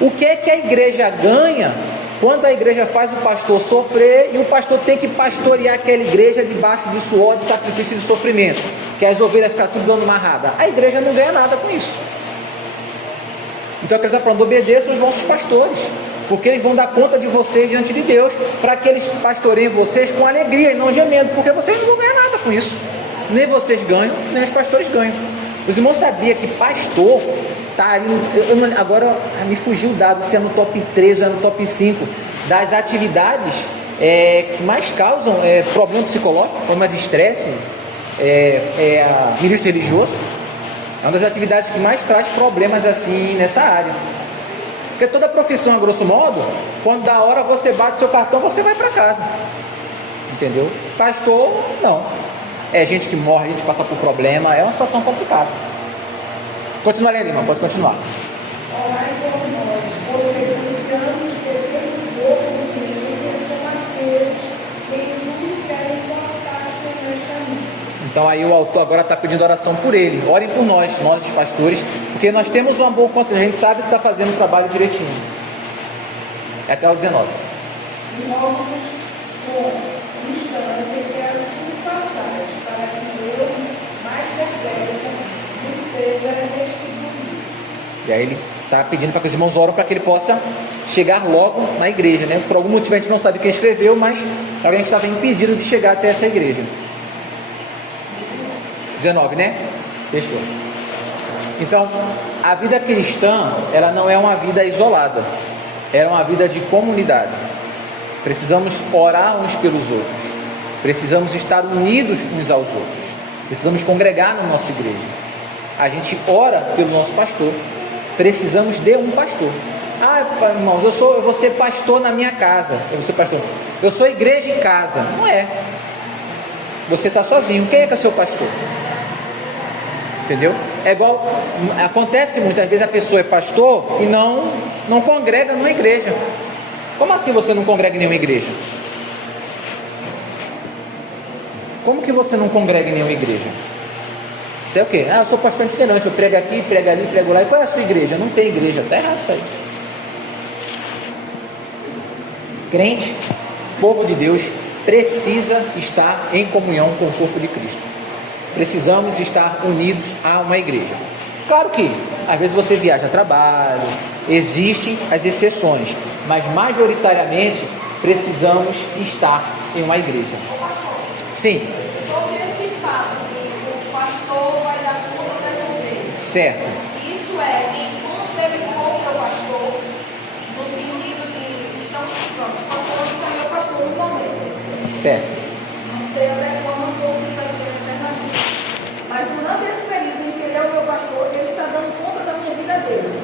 O que é que a igreja ganha quando a igreja faz o pastor sofrer e o pastor tem que pastorear aquela igreja debaixo de suor, de sacrifício e de sofrimento, que as ovelhas ficam tudo dando marrada? A igreja não ganha nada com isso. Então ele está falando: obedeçam os vossos pastores, porque eles vão dar conta de vocês diante de Deus, para que eles pastoreiem vocês com alegria e não gemendo, porque vocês não vão ganhar nada com isso. Nem vocês ganham, nem os pastores ganham. Os irmãos sabiam que pastor está ali, agora me fugiu o dado, se é no top 3 ou é no top 5 das atividades que mais causam problema psicológico, problema de estresse, ministro religioso. É uma das atividades que mais traz problemas assim nessa área. Porque toda profissão, a grosso modo, quando dá hora você bate seu cartão, você vai para casa. Entendeu? Pastor, não. É gente que morre, gente que passa por problema, é uma situação complicada. Continua lendo, irmão, pode continuar. Orai por nós, porque confiamos que temos pouco de Deus com aqueles que não querem colocar em meus caminhos. Então aí o autor agora está pedindo oração por ele. Orem por nós os pastores, porque nós temos uma boa consciência, a gente sabe que está fazendo o trabalho direitinho. É até o 19. E rogo-vos com instância que assim façais, para que Deus mais depressa nos seja restituído. E aí ele está pedindo para que os irmãos orem para que ele possa chegar logo na igreja, né? Por algum motivo a gente não sabe quem escreveu, mas alguém estava impedido de chegar até essa igreja. 19, né? Fechou. Então, a vida cristã, ela não é uma vida isolada, é uma vida de comunidade. Precisamos orar uns pelos outros, precisamos estar unidos uns aos outros, precisamos congregar na nossa igreja. A gente ora pelo nosso pastor, precisamos de um pastor. Irmãos, eu vou ser pastor na minha casa. Eu sou igreja em casa. Não é. Você está sozinho. Quem é que é seu pastor? Entendeu? É igual, acontece muitas vezes a pessoa é pastor e não congrega numa igreja. Como assim você não congrega em nenhuma igreja? Como que você não congrega em nenhuma igreja? Você é o quê? Eu sou pastor itinerante, eu prego aqui, prego ali, prego lá. E qual é a sua igreja? Não tem igreja, está errado isso aí. Crente, povo de Deus, precisa estar em comunhão com o corpo de Cristo. Precisamos estar unidos a uma igreja. Claro que às vezes você viaja a trabalho, existem as exceções, mas majoritariamente precisamos estar em uma igreja. Sim. Sobre esse fato que o pastor vai dar conta das ovelhas. Certo. Isso enquanto ele for o pastor, no sentido de pronto, o pastor é meu pastor no momento. Certo. Não sei até quando você vai ser eternamente. Mas durante esse período em que ele é o meu pastor, ele está dando conta da minha vida dele.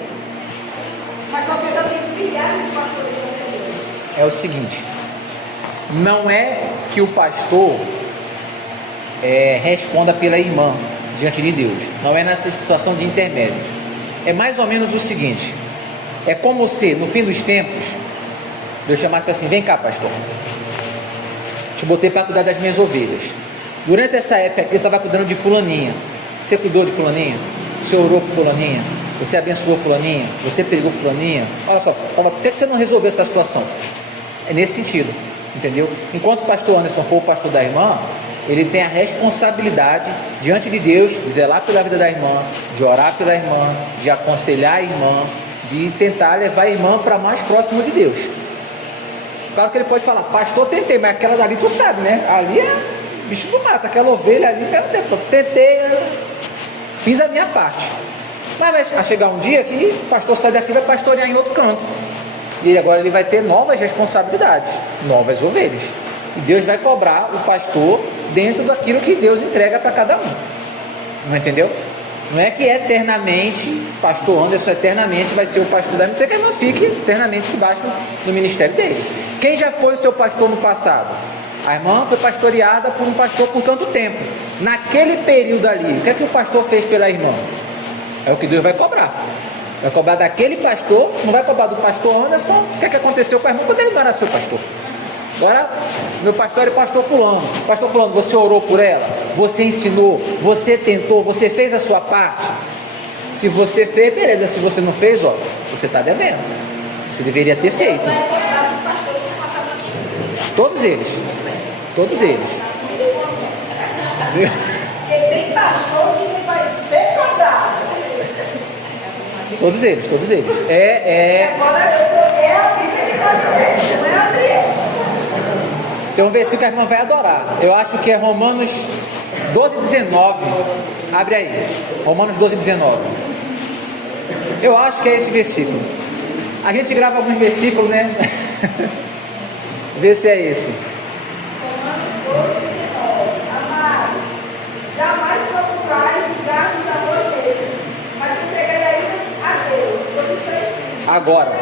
Mas só que eu já tenho milhares de pastores anteriores. É o seguinte, não é que o pastor responda pela irmã diante de Deus, não é nessa situação de intermédio. É mais ou menos o seguinte: é como se no fim dos tempos Deus chamasse assim: vem cá, pastor, te botei para cuidar das minhas ovelhas. Durante essa época aqui, você estava cuidando de fulaninha. Você cuidou de fulaninha? Você orou por fulaninha? Você abençoou fulaninha? Você pregou fulaninha? Olha só, por que você não resolveu essa situação? É nesse sentido, entendeu? Enquanto o pastor Anderson for o pastor da irmã, ele tem a responsabilidade diante de Deus de zelar pela vida da irmã, de orar pela irmã, de aconselhar a irmã, de tentar levar a irmã para mais próximo de Deus. Claro que ele pode falar: pastor, tentei, mas aquela dali tu sabe, né? Ali é bicho do mato, aquela ovelha ali, tentei, fiz a minha parte. Mas vai chegar um dia que o pastor sai daqui e vai pastorear em outro canto. E agora ele vai ter novas responsabilidades, novas ovelhas. E Deus vai cobrar o pastor dentro daquilo que Deus entrega para cada um. Não entendeu? Não é que eternamente, pastor Anderson eternamente vai ser o pastor da igreja, você que a irmã fique eternamente debaixo do ministério dele. Quem já foi o seu pastor no passado? A irmã foi pastoreada por um pastor por tanto tempo. Naquele período ali, o que é que o pastor fez pela irmã? É o que Deus vai cobrar. Vai cobrar daquele pastor, não vai cobrar do pastor Anderson. O que é que aconteceu com a irmã quando ele não era seu pastor? Agora, meu pastor é pastor fulano. Pastor fulano, você orou por ela? Você ensinou? Você tentou? Você fez a sua parte? Se você fez, beleza. Se você não fez, ó, você está devendo. Você deveria ter feito. Todos eles. Todos eles. Porque tem pastor que vai ser cobrado. Todos eles, todos eles. Agora é a Bíblia que está dizendo, não é a Adriana. Tem um versículo que a irmã vai adorar. Eu acho que é Romanos 12, 19. Abre aí. Romanos 12, 19. Eu acho que é esse versículo. A gente grava alguns versículos, né? Vê se é esse. Romanos 12, 19. Amados, jamais procurai vingar-vos a vós mesmos, mas entregai ainda a Deus, pois está escrito. Agora.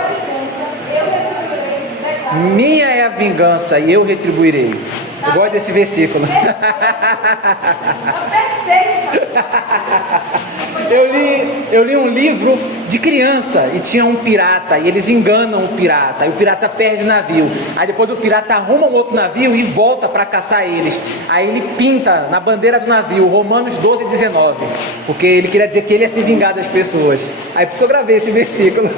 Eu retribuirei, declaro. Minha é a vingança e eu retribuirei. Eu gosto desse versículo. Eu li um livro de criança e tinha um pirata e eles enganam o pirata e o pirata perde o navio. Aí depois o pirata arruma um outro navio e volta para caçar eles. Aí ele pinta na bandeira do navio Romanos 12, 19, porque ele queria dizer que ele ia se vingar das pessoas. Aí precisou gravar esse versículo.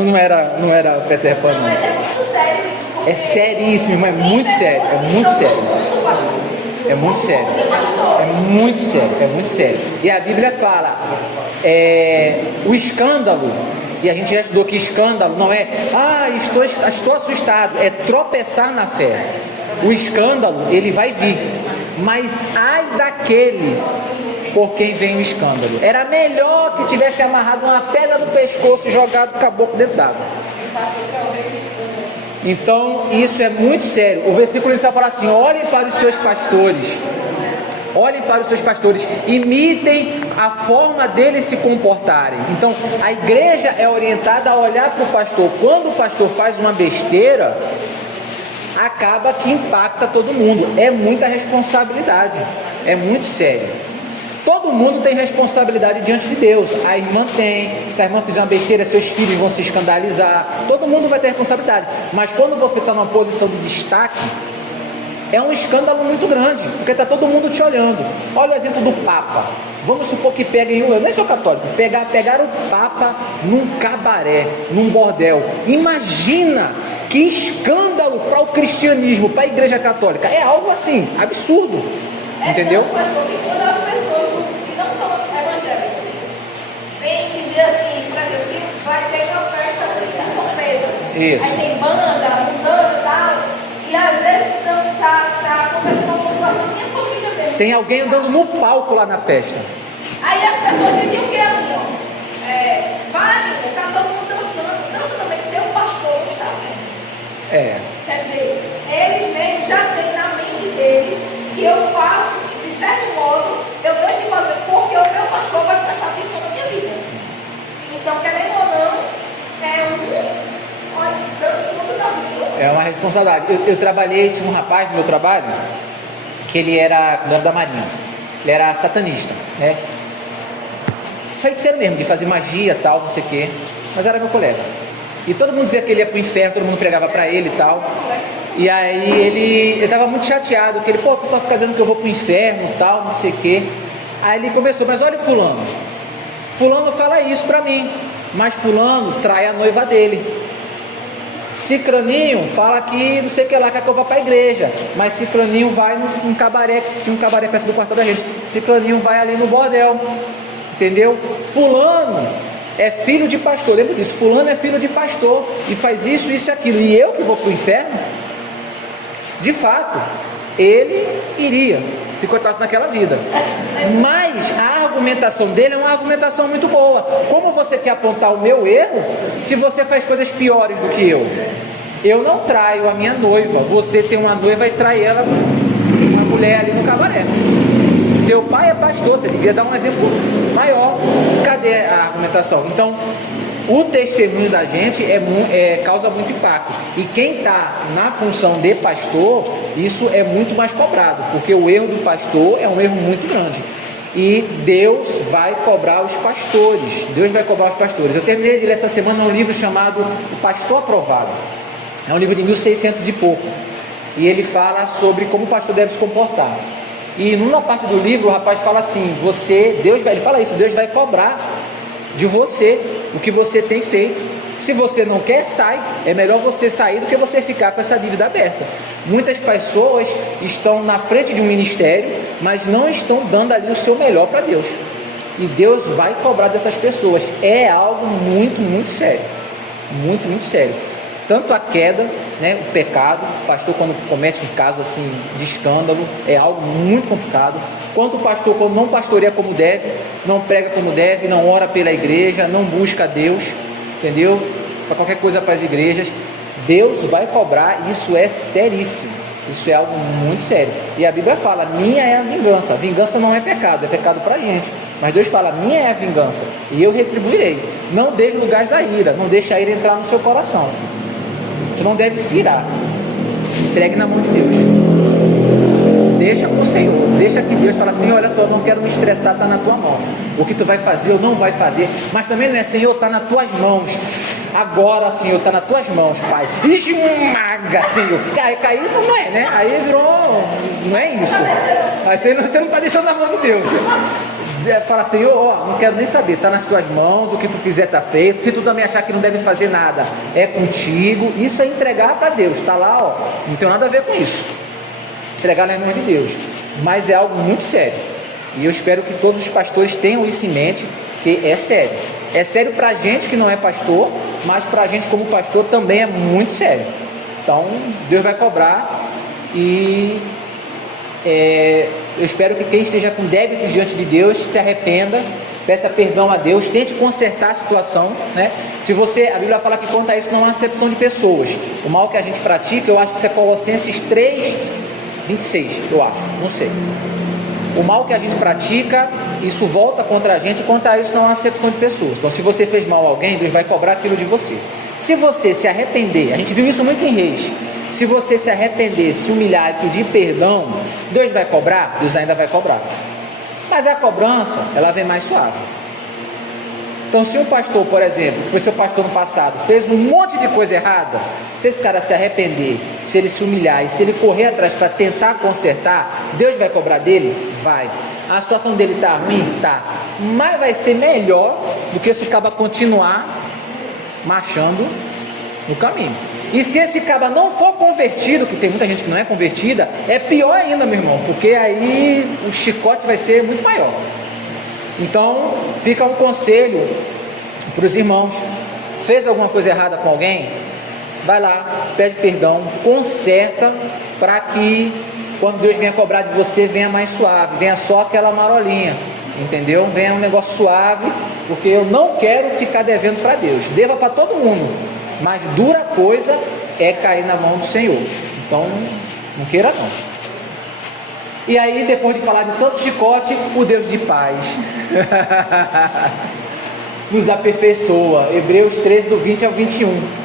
Não era Peter Pan, não. Mas é muito sério isso. É seríssimo, irmão, é muito sério, é muito sério. É muito sério. É muito sério, é muito sério. E a Bíblia fala, o escândalo, e a gente já estudou que escândalo não é, estou assustado, é tropeçar na fé. O escândalo, ele vai vir, mas ai daquele por quem vem o escândalo. Era melhor que tivesse amarrado uma pedra no pescoço e jogado o caboclo dentro d'água. Então, isso é muito sério. O versículo inicial fala assim: olhem para os seus pastores. Olhem para os seus pastores, imitem a forma deles se comportarem. Então, a igreja é orientada a olhar para o pastor. Quando o pastor faz uma besteira, acaba que impacta todo mundo. É muita responsabilidade, é muito sério. Todo mundo tem responsabilidade diante de Deus. A irmã tem. Se a irmã fizer uma besteira, seus filhos vão se escandalizar. Todo mundo vai ter responsabilidade. Mas quando você está numa posição de destaque, é um escândalo muito grande, porque está todo mundo te olhando. Olha o exemplo do Papa. Vamos supor que peguem, eu nem sou católico, pegaram o Papa num cabaré, num bordel. Imagina que escândalo para o cristianismo, para a igreja católica. É algo assim, absurdo. Entendeu? Pastor, que quando as pessoas que não são evangélicas vêm dizer assim, por exemplo, que vai ter uma festa ali em São Pedro. Isso. Aí tem banda, mudando e tal. E às vezes tá acontecendo alguma coisa na minha família mesmo. Tem alguém andando no palco lá na festa. Aí as pessoas diziam que era assim, ó. Vai, tá todo mundo dançando. Dança também, tem um pastor, não está vendo. Quer dizer, eles mesmos já têm na mente deles que eu faço, de certo modo, eu deixo de fazer porque o meu pastor vai prestar atenção na minha vida. Então, querendo ou não, é uma responsabilidade. Eu trabalhei, tinha um rapaz no meu trabalho, que ele era da Marinha, ele era satanista, né? Feiticeiro mesmo, de fazer magia tal, não sei o quê, mas era meu colega. E todo mundo dizia que ele ia pro inferno, todo mundo pregava pra ele e tal. E aí ele estava muito chateado, que ele, o pessoal fica dizendo que eu vou pro inferno e tal, não sei o quê. Aí ele começou, mas olha o fulano fala isso pra mim, mas fulano trai a noiva dele. Cicraninho fala que não sei o que lá, que eu vou pra igreja, mas Cicraninho vai num cabaré, tinha um cabaré perto do quartel da gente, Cicraninho vai ali no bordel, entendeu? Fulano é filho de pastor, lembra disso? Fulano é filho de pastor e faz isso, isso e aquilo, e eu que vou pro inferno? De fato, ele iria se cortasse naquela vida, mas a argumentação dele é uma argumentação muito boa. Como você quer apontar o meu erro se você faz coisas piores do que eu? Eu não traio a minha noiva, você tem uma noiva e trai ela, uma mulher ali no cabaré, teu pai é pastor, você devia dar um exemplo maior. Cadê a argumentação? Então, o testemunho da gente causa muito impacto. E quem está na função de pastor, isso é muito mais cobrado, porque o erro do pastor é um erro muito grande. E Deus vai cobrar os pastores. Deus vai cobrar os pastores. Eu terminei de ler essa semana um livro chamado O Pastor Aprovado. É um livro de 1600 e pouco. E ele fala sobre como o pastor deve se comportar. E numa parte do livro o rapaz fala assim: ele fala isso, Deus vai cobrar de você o que você tem feito. Se você não quer, sai. É melhor você sair do que você ficar com essa dívida aberta. Muitas pessoas estão na frente de um ministério, mas não estão dando ali o seu melhor para Deus. E Deus vai cobrar dessas pessoas. É algo muito, muito sério. Muito, muito sério. Tanto a queda, né, o pecado, o pastor quando comete um caso assim de escândalo, é algo muito complicado. Quanto o pastor quando não pastoreia como deve, não prega como deve, não ora pela igreja, não busca Deus, entendeu? Para qualquer coisa para as igrejas, Deus vai cobrar. Isso é seríssimo, isso é algo muito sério. E a Bíblia fala: minha é a vingança. A vingança não é pecado, é pecado para a gente. Mas Deus fala: minha é a vingança e eu retribuirei. Não deixe lugares à ira, não deixe a ira entrar no seu coração. Tu não deve se irar. Entregue na mão de Deus. Deixa com o Senhor. Deixa que Deus fale assim: olha só, eu não quero me estressar, está na tua mão. O que tu vai fazer ou não vai fazer. Mas também não é: Senhor, está nas tuas mãos. Agora, Senhor, está nas tuas mãos, Pai. Esmaga, Senhor. Cair não é, né? Aí virou. Não é isso. Aí você não está deixando na mão de Deus. Fala: Senhor, ó, não quero nem saber, está nas tuas mãos, o que tu fizer está feito. Se tu também achar que não deve fazer nada, é contigo. Isso é entregar para Deus, está lá, ó, não tem nada a ver com isso. Entregar nas mãos de Deus. Mas é algo muito sério. E eu espero que todos os pastores tenham isso em mente, que é sério. É sério para a gente que não é pastor, mas para a gente como pastor também é muito sério. Então, Deus vai cobrar. E eu espero que quem esteja com débitos diante de Deus se arrependa, peça perdão a Deus, tente consertar a situação, né? Se você, a Bíblia fala que quanto a isso não há acepção de pessoas. O mal que a gente pratica, eu acho que isso é Colossenses 3, 26, eu acho, não sei. O mal que a gente pratica, isso volta contra a gente, quanto a isso não há acepção de pessoas. Então, se você fez mal a alguém, Deus vai cobrar aquilo de você. Se você se arrepender, a gente viu isso muito em Reis. Se você se arrepender, se humilhar e pedir perdão, Deus vai cobrar? Deus ainda vai cobrar. Mas a cobrança, ela vem mais suave. Então, se um pastor, por exemplo, que foi seu pastor no passado, fez um monte de coisa errada, se esse cara se arrepender, se ele se humilhar e se ele correr atrás para tentar consertar, Deus vai cobrar dele? Vai. A situação dele está ruim? Tá. Mas vai ser melhor do que se o cara continuar marchando no caminho. E se esse cara não for convertido, que tem muita gente que não é convertida, é pior ainda, meu irmão, porque aí o chicote vai ser muito maior. Então, fica um conselho para os irmãos: fez alguma coisa errada com alguém? Vai lá, pede perdão, conserta, para que quando Deus venha cobrar de você, venha mais suave, venha só aquela marolinha, entendeu? Venha um negócio suave, porque eu não quero ficar devendo para Deus. Deva para todo mundo, mas dura coisa é cair na mão do Senhor. Então, não queira não. E aí, depois de falar de tanto chicote, o Deus de paz nos aperfeiçoa. Hebreus 13, do 20 ao 21.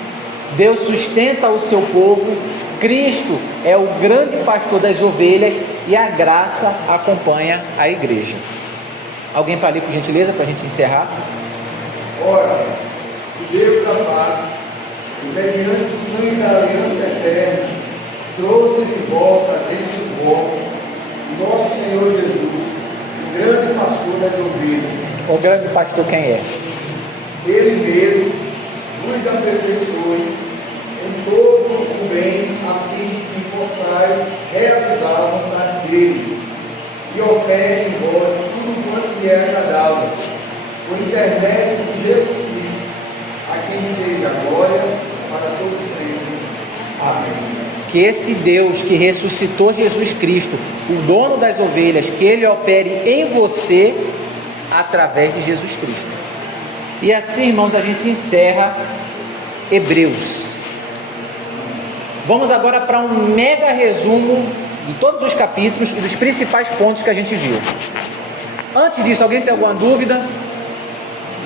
Deus sustenta o seu povo. Cristo é o grande pastor das ovelhas e a graça acompanha a igreja. Alguém para ler, por gentileza, para a gente encerrar? Ora, o Deus da paz, que mediante o sangue da aliança eterna, trouxe de volta dentre os mortos nosso Senhor Jesus, o grande pastor das ovelhas. O grande pastor quem é? Ele mesmo vos aperfeiçoe em todo o bem, a fim de que possais realizar a vontade dele e opere em vós tudo quanto lhe é agradável, por intermédio de Jesus Cristo, a quem seja a glória para todos sempre. Amém. Que esse Deus que ressuscitou Jesus Cristo, o dono das ovelhas, que ele opere em você através de Jesus Cristo. E assim, irmãos, a gente encerra Hebreus. Vamos agora para um mega resumo de todos os capítulos e dos principais pontos que a gente viu. Antes disso, alguém tem alguma dúvida?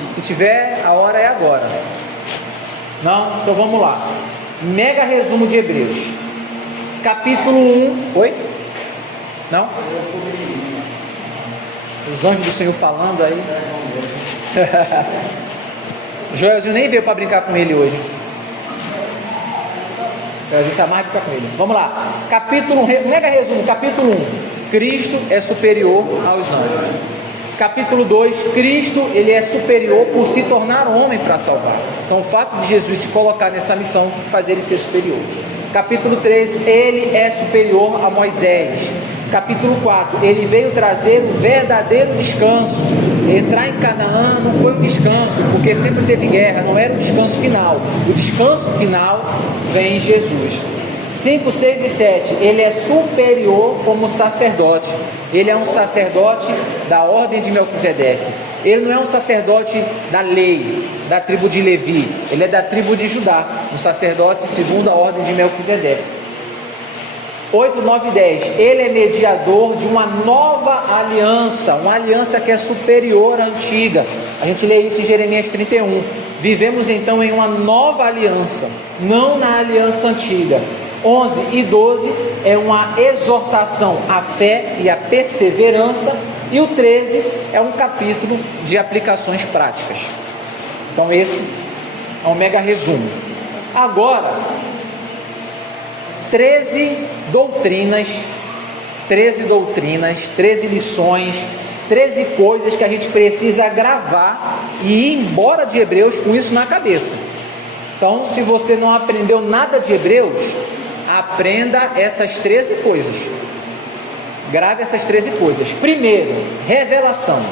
Se tiver, a hora é agora. Não? Então vamos lá. Mega resumo de Hebreus. Capítulo 1. Oi? Não? Os anjos do Senhor falando aí. Joelzinho nem veio para brincar com ele hoje. Joelzinho sabe mais brincar com ele. Vamos lá. Capítulo 1. Mega resumo. Capítulo 1. Cristo é superior aos anjos. Capítulo 2, Cristo ele é superior por se tornar homem para salvar. Então o fato de Jesus se colocar nessa missão faz ele ser superior. Capítulo 3, ele é superior a Moisés. Capítulo 4, ele veio trazer o verdadeiro descanso. Entrar em Canaã não foi um descanso, porque sempre teve guerra, não era o descanso final. O descanso final vem em Jesus. 5, 6 e 7, ele é superior como sacerdote. Ele é um sacerdote da ordem de Melquisedeque. Ele não é um sacerdote da lei, da tribo de Levi. Ele é da tribo de Judá, um sacerdote segundo a ordem de Melquisedeque. 8, 9 e 10, ele é mediador de uma nova aliança, uma aliança que é superior à antiga. A gente lê isso em Jeremias 31. Vivemos então em uma nova aliança, não na aliança antiga. 11 e 12 é uma exortação à fé e à perseverança, e o 13 é um capítulo de aplicações práticas. Então esse é um mega resumo. Agora, 13 doutrinas, 13 lições, 13 coisas que a gente precisa gravar e ir embora de Hebreus com isso na cabeça. Então, se você não aprendeu nada de Hebreus, aprenda essas 13 coisas. Grave essas 13 coisas. Primeiro, revelação.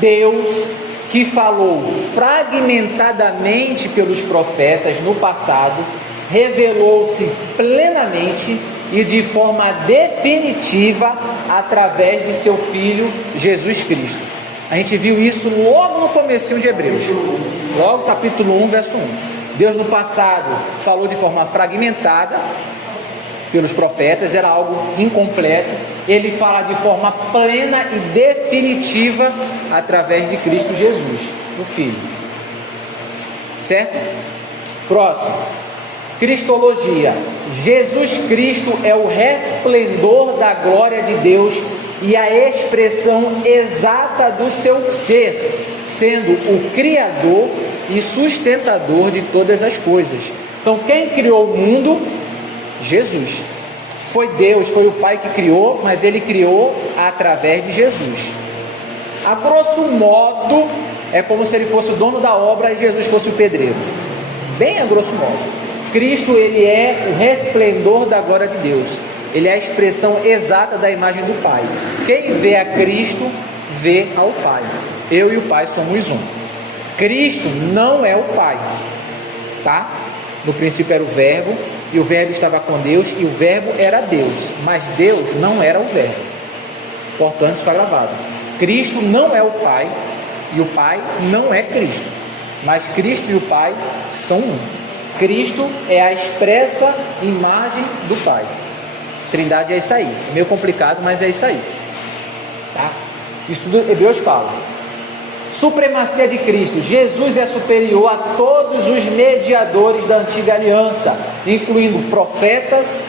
Deus, que falou fragmentadamente pelos profetas no passado, revelou-se plenamente e de forma definitiva através de seu Filho Jesus Cristo. A gente viu isso logo no comecinho de Hebreus, logo capítulo 1, verso 1. Deus no passado falou de forma fragmentada pelos profetas, era algo incompleto. Ele fala de forma plena e definitiva através de Cristo Jesus, o Filho. Certo? Próximo. Cristologia. Jesus Cristo é o resplendor da glória de Deus e a expressão exata do seu ser, sendo o Criador e sustentador de todas as coisas. Então, quem criou o mundo? Jesus. Foi Deus, foi o Pai que criou, mas Ele criou através de Jesus. A grosso modo, é como se Ele fosse o dono da obra e Jesus fosse o pedreiro. Bem a grosso modo. Cristo, Ele é o resplendor da glória de Deus. Ele é a expressão exata da imagem do Pai. Quem vê a Cristo, vê ao Pai. Eu e o Pai somos um. Cristo não é o Pai, tá? No princípio era o Verbo, e o Verbo estava com Deus, e o Verbo era Deus, mas Deus não era o Verbo. Portanto, isso está gravado. Cristo não é o Pai, e o Pai não é Cristo, mas Cristo e o Pai são um. Cristo é a expressa imagem do Pai. Trindade é isso aí, é meio complicado, mas é isso aí, tá? Isso tudo Hebreus fala. Supremacia de Cristo. Jesus é superior a todos os mediadores da antiga aliança, incluindo profetas,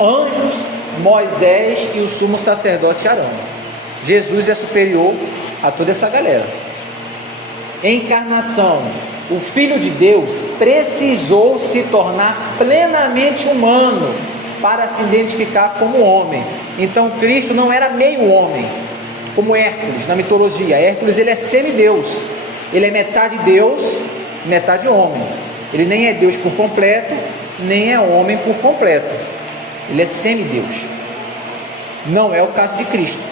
anjos, Moisés e o sumo sacerdote Arão. Jesus é superior a toda essa galera. Encarnação. O Filho de Deus precisou se tornar plenamente humano para se identificar como homem. Então Cristo não era meio homem, como Hércules na mitologia. Hércules, ele é semideus, ele é metade Deus, metade homem. Ele nem é Deus por completo, nem é homem por completo. Ele é semideus. Não é o caso de Cristo.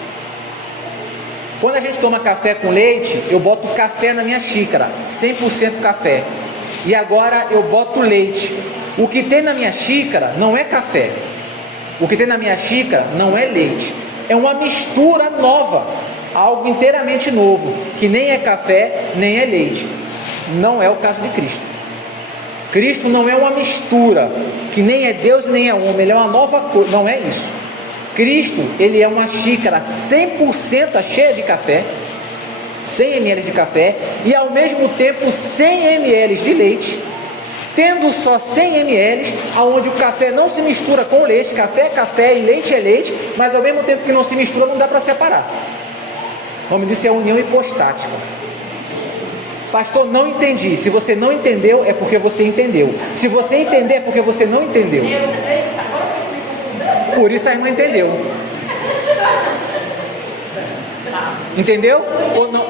Quando a gente toma café com leite, eu boto café na minha xícara, 100% café. E agora eu boto leite. O que tem na minha xícara não é café. O que tem na minha xícara não é leite. É uma mistura nova, algo inteiramente novo, que nem é café, nem é leite. Não é o caso de Cristo. Cristo não é uma mistura, que nem é Deus nem é homem, ele é uma nova coisa, não é isso. Cristo, ele é uma xícara 100% cheia de café, 100 ml de café, e ao mesmo tempo 100 ml de leite, tendo só 100 ml, onde o café não se mistura com o leite, café é café e leite é leite, mas ao mesmo tempo que não se mistura, não dá para separar. O nome disso é união hipostática. Pastor, não entendi. Se você não entendeu, é porque você entendeu. Se você entender, é porque você não entendeu. Por isso a irmã entendeu. Entendeu? Ou não?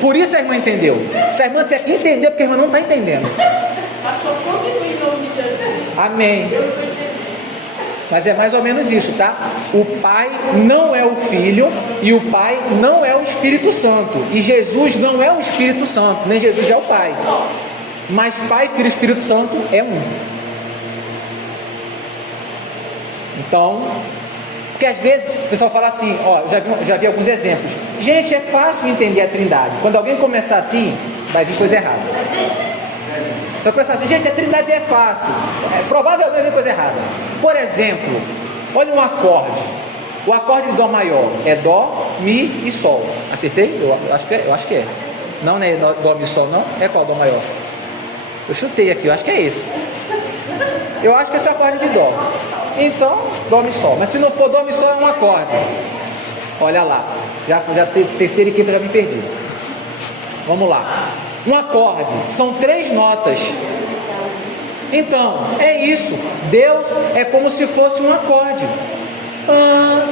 Por isso a irmã entendeu. Se a irmã disser que entendeu, é porque a irmã não está entendendo. Amém. Mas é mais ou menos isso, tá? O Pai não é o Filho e o Pai não é o Espírito Santo. E Jesus não é o Espírito Santo, nem Jesus é o Pai. Mas Pai, Filho e Espírito Santo é um. Então, porque às vezes o pessoal fala assim, ó, já vi alguns exemplos. Gente, é fácil entender a Trindade. Quando alguém começar assim, vai vir coisa errada. Se eu pensar assim, gente, a Trindade é fácil, provavelmente vem coisa errada. Por exemplo, olha um acorde. O acorde de Dó maior é Dó, Mi e Sol. Acertei? Eu acho que é. Não, né? Dó, Mi, Sol, não? É qual Dó maior? Eu chutei aqui, eu acho que é esse. Eu acho que esse é o acorde de Dó. Então, Dó, Mi, Sol. Mas se não for Dó, Mi, Sol, é um acorde. Olha lá. Já terceira e quinta já me perdi. Vamos lá. Um acorde, são 3 notas. Então, é isso. Deus é como se fosse um acorde.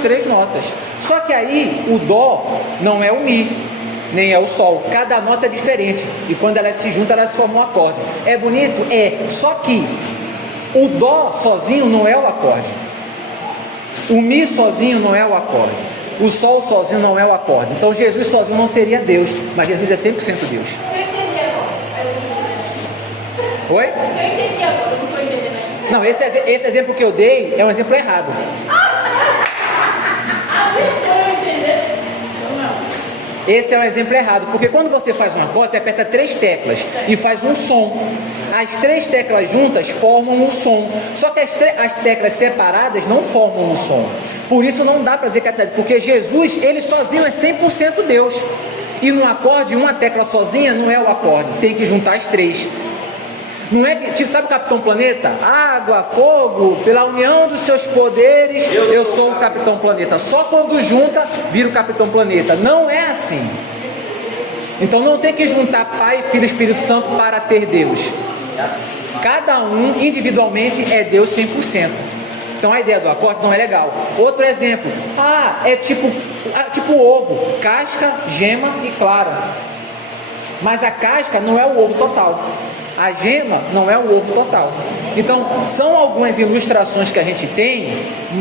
3 notas. Só que aí, o Dó não é o Mi, nem é o Sol. Cada nota é diferente. E quando elas se juntam, elas formam um acorde. É bonito? É. Só que o Dó sozinho não é o acorde. O Mi sozinho não é o acorde. O Sol sozinho não é o acorde. Então, Jesus sozinho não seria Deus. Mas Jesus é 100% Deus. Oi? Eu entendi agora, eu não estou entendendo ainda. Não, esse exemplo que eu dei é um exemplo errado. Esse é um exemplo errado, porque quando você faz um acorde, você aperta 3 teclas e faz um som. As 3 teclas juntas formam um som. Só que as teclas separadas não formam um som. Por isso não dá para dizer que é, porque Jesus, ele sozinho é 100% Deus. E no acorde, uma tecla sozinha não é o acorde, tem que juntar as 3. Não é que, tipo, sabe o Capitão Planeta? Água, fogo, pela união dos seus poderes, eu sou o Capitão Planeta. Só quando junta, vira o Capitão Planeta. Não é assim. Então não tem que juntar Pai, Filho e Espírito Santo para ter Deus. Cada um individualmente é Deus 100%. Então a ideia do acorde não é legal. Outro exemplo. É tipo ovo, casca, gema e clara. Mas a casca não é o ovo total. A gema não é o ovo total. Então, são algumas ilustrações que a gente tem,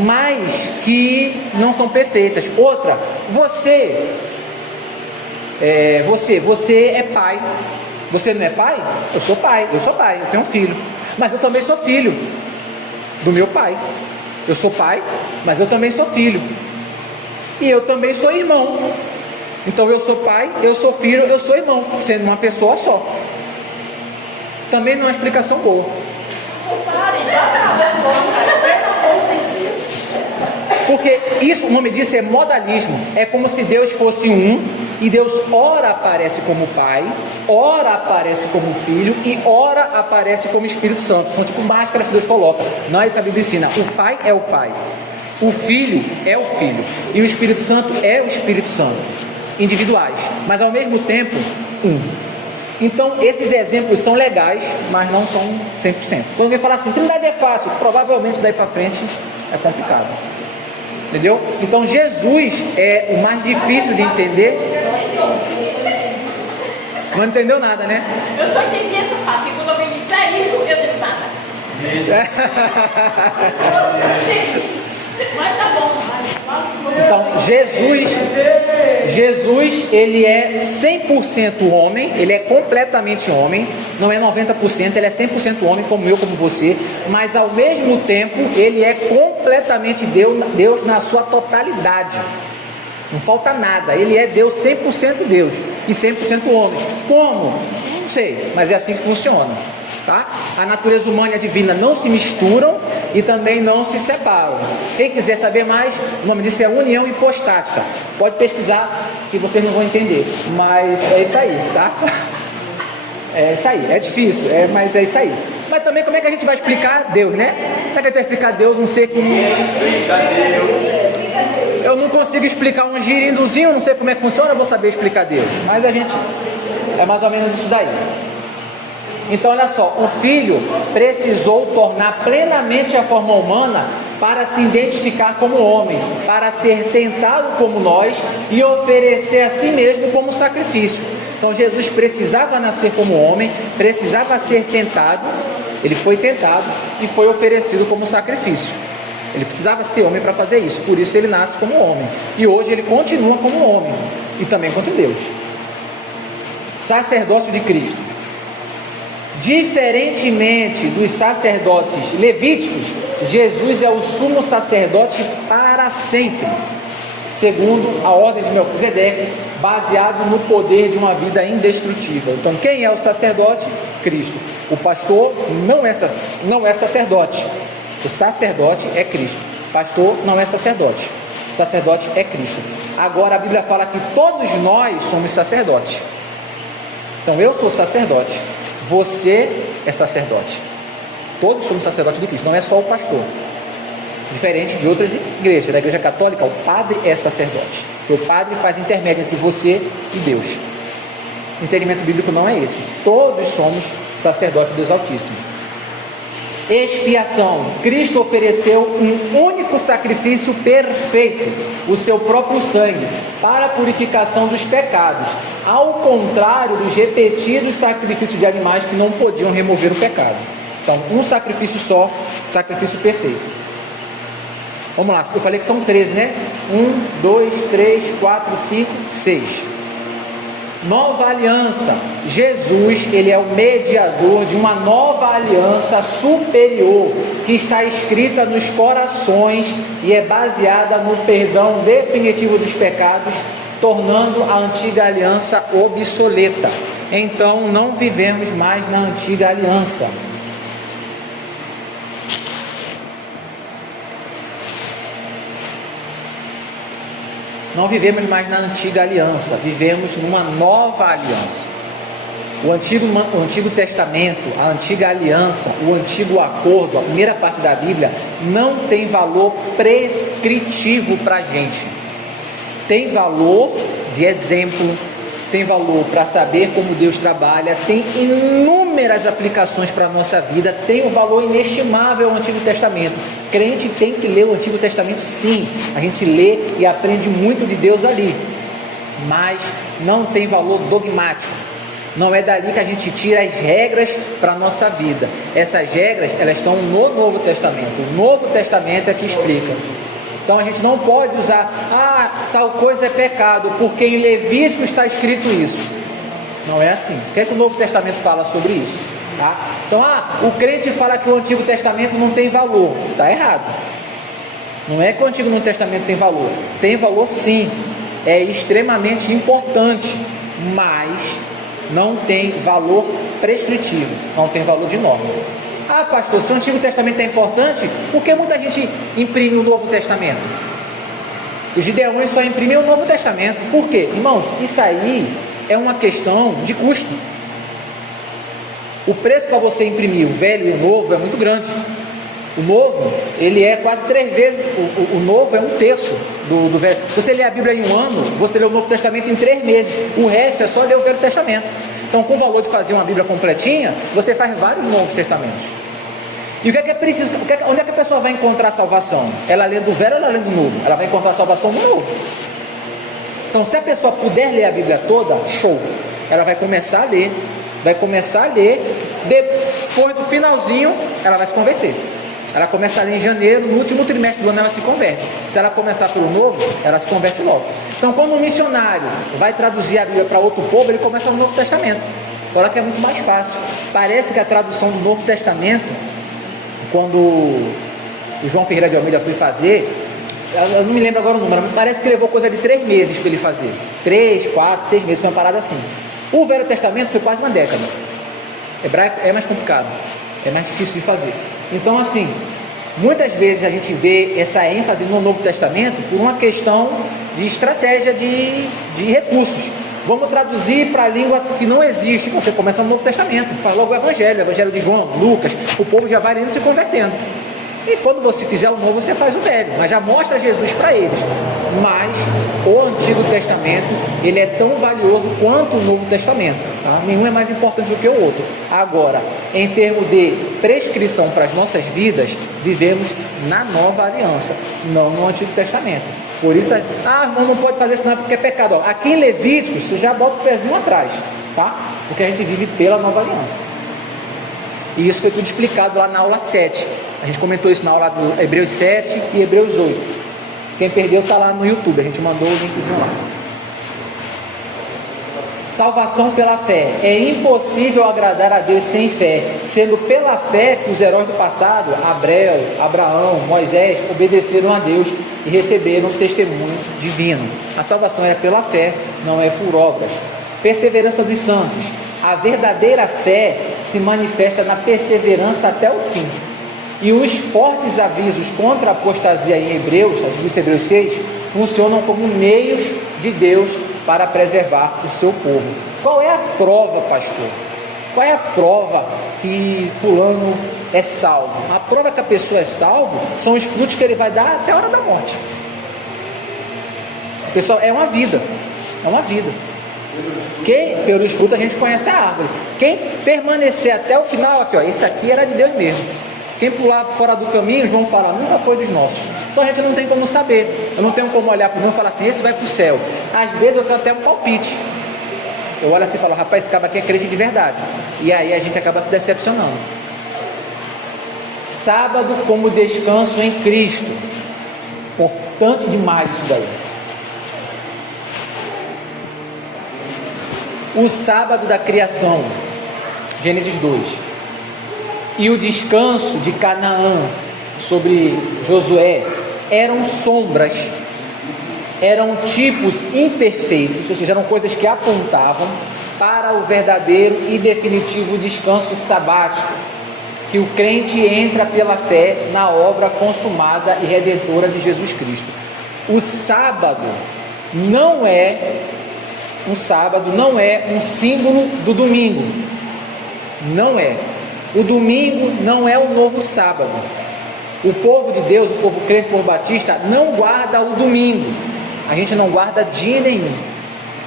mas que não são perfeitas. Outra, você é pai. Você não é pai? Eu sou pai, eu tenho um filho. Mas eu também sou filho do meu pai. Eu sou pai, mas eu também sou filho. E eu também sou irmão. Então eu sou pai, eu sou filho, eu sou irmão, sendo uma pessoa só. Também não é uma explicação boa. Porque isso, o nome disso é modalismo. É como se Deus fosse um, e Deus ora aparece como Pai, ora aparece como Filho e ora aparece como Espírito Santo. São tipo máscaras que Deus coloca. Nós, a Bíblia ensina, o Pai é o Pai, o Filho é o Filho e o Espírito Santo é o Espírito Santo. Individuais, mas ao mesmo tempo um. Então, esses exemplos são legais, mas não são 100%. Quando alguém fala assim, Trindade é fácil, provavelmente daí para frente é complicado. Entendeu? Então, Jesus é o mais difícil de entender. Não entendeu nada, né? Eu só entendi essa parte. Quando alguém diz, é isso, eu digo nada. Mas tá bom. Então, Jesus, ele é 100% homem, ele é completamente homem, não é 90%, ele é 100% homem, como eu, como você, mas ao mesmo tempo, ele é completamente Deus na sua totalidade, não falta nada, ele é Deus 100% Deus, e 100% homem. Como? Não sei, mas é assim que funciona. tá? A natureza humana e a divina não se misturam e também não se separam. Quem quiser saber mais, o nome disso é união hipostática. Pode pesquisar que vocês não vão entender, mas é isso aí, tá? É isso aí, é difícil, mas é isso aí. Mas também como é que a gente vai explicar Deus, né? Como é que a gente vai explicar Deus, um ser que eu não consigo explicar um girindozinho, não sei como é que funciona, eu vou saber explicar Deus. Mas a gente, é mais ou menos isso daí. Então olha só, o Filho precisou tornar plenamente a forma humana para se identificar como homem, para ser tentado como nós e oferecer a si mesmo como sacrifício. Então Jesus precisava nascer como homem, precisava ser tentado, ele foi tentado e foi oferecido como sacrifício. Ele precisava ser homem para fazer isso, por isso ele nasce como homem. E hoje ele continua como homem e também contra Deus. Sacerdócio de Cristo. Diferentemente dos sacerdotes levíticos, Jesus é o sumo sacerdote para sempre, segundo a ordem de Melquisedeque, baseado no poder de uma vida indestrutível. Então, quem é o sacerdote? Cristo. O pastor não é sacerdote. O sacerdote é Cristo. Pastor não é sacerdote. O sacerdote é Cristo. Agora a Bíblia fala que todos nós somos sacerdotes. Então eu sou sacerdote. Você é sacerdote. Todos somos sacerdotes de Cristo. Não é só o pastor. Diferente de outras igrejas. Da igreja católica, o padre é sacerdote. O padre faz intermédio entre você e Deus. O entendimento bíblico não é esse. Todos somos sacerdotes de Deus Altíssimo. Expiação. Cristo ofereceu um único sacrifício perfeito, o seu próprio sangue, para a purificação dos pecados, ao contrário dos repetidos sacrifícios de animais que não podiam remover o pecado. Então, um sacrifício só, sacrifício perfeito. Vamos lá, eu falei que são 13, né? 1, 2, 3, 4, 5, 6. Nova aliança. Jesus, ele é o mediador de uma nova aliança superior, que está escrita nos corações e é baseada no perdão definitivo dos pecados, tornando a antiga aliança obsoleta. Então não vivemos mais na antiga aliança. Não vivemos mais na antiga aliança, vivemos numa nova aliança. O Antigo Testamento, a antiga aliança, o antigo acordo, a primeira parte da Bíblia, não tem valor prescritivo para a gente. Tem valor de exemplo, tem valor para saber como Deus trabalha, tem inúmeras aplicações para a nossa vida, tem um valor inestimável o Antigo Testamento. Crente tem que ler o Antigo Testamento, sim, a gente lê e aprende muito de Deus ali, mas não tem valor dogmático. Não é dali que a gente tira as regras para a nossa vida. Essas regras, elas estão no Novo Testamento. O Novo Testamento é que explica. Então a gente não pode usar, tal coisa é pecado, porque em Levítico está escrito isso. Não é assim. O que é que o Novo Testamento fala sobre isso? Tá? Então, o crente fala que o Antigo Testamento não tem valor. Está errado. Não é que o Antigo Testamento tem valor. Tem valor sim. É extremamente importante, mas não tem valor prescritivo, não tem valor de norma. Pastor, se o Antigo Testamento é importante, por que muita gente imprime o Novo Testamento? Os gideões só imprimem o Novo Testamento. Por quê? Irmãos, isso aí é uma questão de custo. O preço para você imprimir o velho e o novo é muito grande. O novo, ele é quase 3 vezes, o novo é 1/3 do velho. Se você ler a Bíblia em 1 ano, você lê o Novo Testamento em 3 meses. O resto é só ler o Velho Testamento. Então, com o valor de fazer uma Bíblia completinha, você faz vários Novos Testamentos. E o que é preciso? Onde é que a pessoa vai encontrar salvação? Ela lendo o velho ou ela lendo o novo? Ela vai encontrar salvação no novo. Então, se a pessoa puder ler a Bíblia toda, show. Ela vai começar a ler. Depois do finalzinho, ela vai se converter. Ela começa a ler em janeiro, no último trimestre do ano ela se converte. Se ela começar pelo novo, ela se converte logo. Então, quando um missionário vai traduzir a Bíblia para outro povo, ele começa no Novo Testamento. Fala que é muito mais fácil. Parece que a tradução do Novo Testamento, quando o João Ferreira de Almeida foi fazer, eu não me lembro agora o número, mas parece que levou coisa de 3 meses para ele fazer. 3, 4, 6 meses, foi uma parada assim. O Velho Testamento foi quase uma década. Hebraico é mais complicado, é mais difícil de fazer. Então, assim, muitas vezes a gente vê essa ênfase no Novo Testamento por uma questão de estratégia de recursos. Vamos traduzir para a língua que não existe. Você começa no Novo Testamento, faz logo o Evangelho de João, Lucas, o povo já vai indo se convertendo. E quando você fizer o novo, você faz o velho, mas já mostra Jesus para eles. Mas o Antigo Testamento, ele é tão valioso quanto o Novo Testamento, tá? Nenhum é mais importante do que o outro. Agora, em termos de prescrição para as nossas vidas, vivemos na Nova Aliança, não no Antigo Testamento. Por isso, irmão, não pode fazer isso não porque é pecado. Ó, aqui em Levíticos, você já bota o pezinho atrás, tá? Porque a gente vive pela Nova Aliança. E isso foi tudo explicado lá na aula 7. A gente comentou isso na aula do Hebreus 7 e Hebreus 8. Quem perdeu está lá no YouTube, a gente mandou o linkzinho lá. Salvação pela fé. É impossível agradar a Deus sem fé, sendo pela fé que os heróis do passado, Abraão, Moisés, obedeceram a Deus e receberam o testemunho divino. A salvação é pela fé, não é por obras. Perseverança dos santos. A verdadeira fé se manifesta na perseverança até o fim. E os fortes avisos contra a apostasia em Hebreus 6, funcionam como meios de Deus para preservar o seu povo. Qual é a prova, pastor? Qual é a prova que fulano é salvo? A prova que a pessoa é salvo são os frutos que ele vai dar até a hora da morte. Pessoal, é uma vida. Pelos frutos a gente conhece a árvore. Quem permanecer até o final, aqui, ó, esse aqui era de Deus mesmo. Quem pular fora do caminho, João fala, nunca foi dos nossos. Então a gente não tem como saber. Eu não tenho como olhar para o mundo e falar assim, esse vai para o céu. Às vezes eu tenho até um palpite. Eu olho assim e falo, rapaz, esse cara aqui é crente de verdade. E aí a gente acaba se decepcionando. Sábado como descanso em Cristo. Importante demais isso daí. O sábado da criação, Gênesis 2, e o descanso de Canaã sobre Josué eram sombras, eram tipos imperfeitos, ou seja, eram coisas que apontavam para o verdadeiro e definitivo descanso sabático, que o crente entra pela fé na obra consumada e redentora de Jesus Cristo. O sábado não é um símbolo do domingo. Não é. O domingo não é o novo sábado. O povo de Deus, o povo crente, o povo batista, não guarda o domingo. A gente não guarda dia nenhum.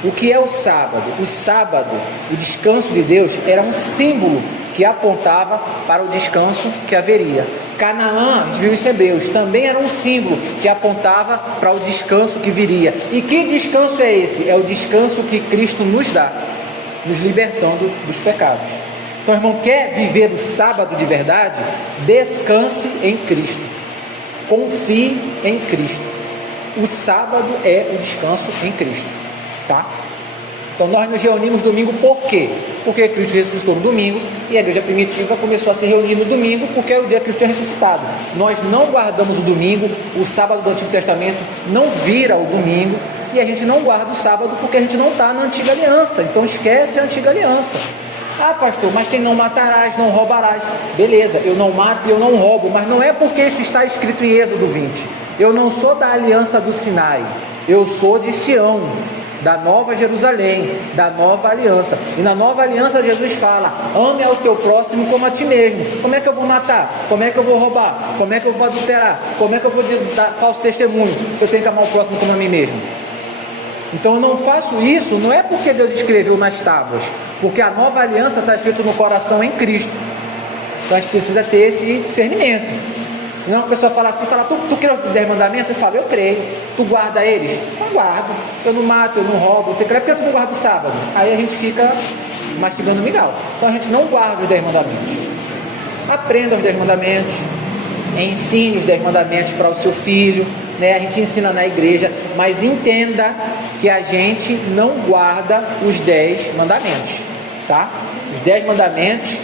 O que é o sábado? O sábado, o descanso de Deus, era um símbolo que apontava para o descanso que haveria. Canaã, a gente viu isso em Hebreus, também era um símbolo que apontava para o descanso que viria. E que descanso é esse? É o descanso que Cristo nos dá, nos libertando dos pecados. Então, irmão, quer viver o sábado de verdade? Descanse em Cristo. Confie em Cristo. O sábado é o descanso em Cristo, tá? Então nós nos reunimos domingo por quê? Porque Cristo ressuscitou no domingo e a igreja primitiva começou a se reunir no domingo porque é o dia que Cristo é ressuscitado. Nós não guardamos o domingo, o sábado do Antigo Testamento não vira o domingo e a gente não guarda o sábado porque a gente não está na Antiga Aliança, então esquece a Antiga Aliança. Ah, pastor, mas tem não matarás, não roubarás. Beleza, eu não mato e eu não roubo, mas não é porque isso está escrito em Êxodo 20. Eu não sou da aliança do Sinai, eu sou de Sião, da Nova Jerusalém, da Nova Aliança. E na Nova Aliança Jesus fala, ame ao teu próximo como a ti mesmo. Como é que eu vou matar? Como é que eu vou roubar? Como é que eu vou adulterar? Como é que eu vou dar falso testemunho se eu tenho que amar o próximo como a mim mesmo? Então eu não faço isso, não é porque Deus escreveu nas tábuas, porque a Nova Aliança está escrito no coração em Cristo. Então a gente precisa ter esse discernimento. Senão a pessoa fala assim, tu crê os 10 mandamentos? Eu falo, eu creio. Tu guarda eles? Eu guardo. Eu não mato, eu não roubo. Você crê porque tu não guarda o sábado? Aí a gente fica mastigando migal. Então a gente não guarda os 10 mandamentos. Aprenda os 10 mandamentos. Ensine os 10 mandamentos para o seu filho, né? A gente ensina na igreja, mas entenda que a gente não guarda os 10 mandamentos, tá? Os 10 mandamentos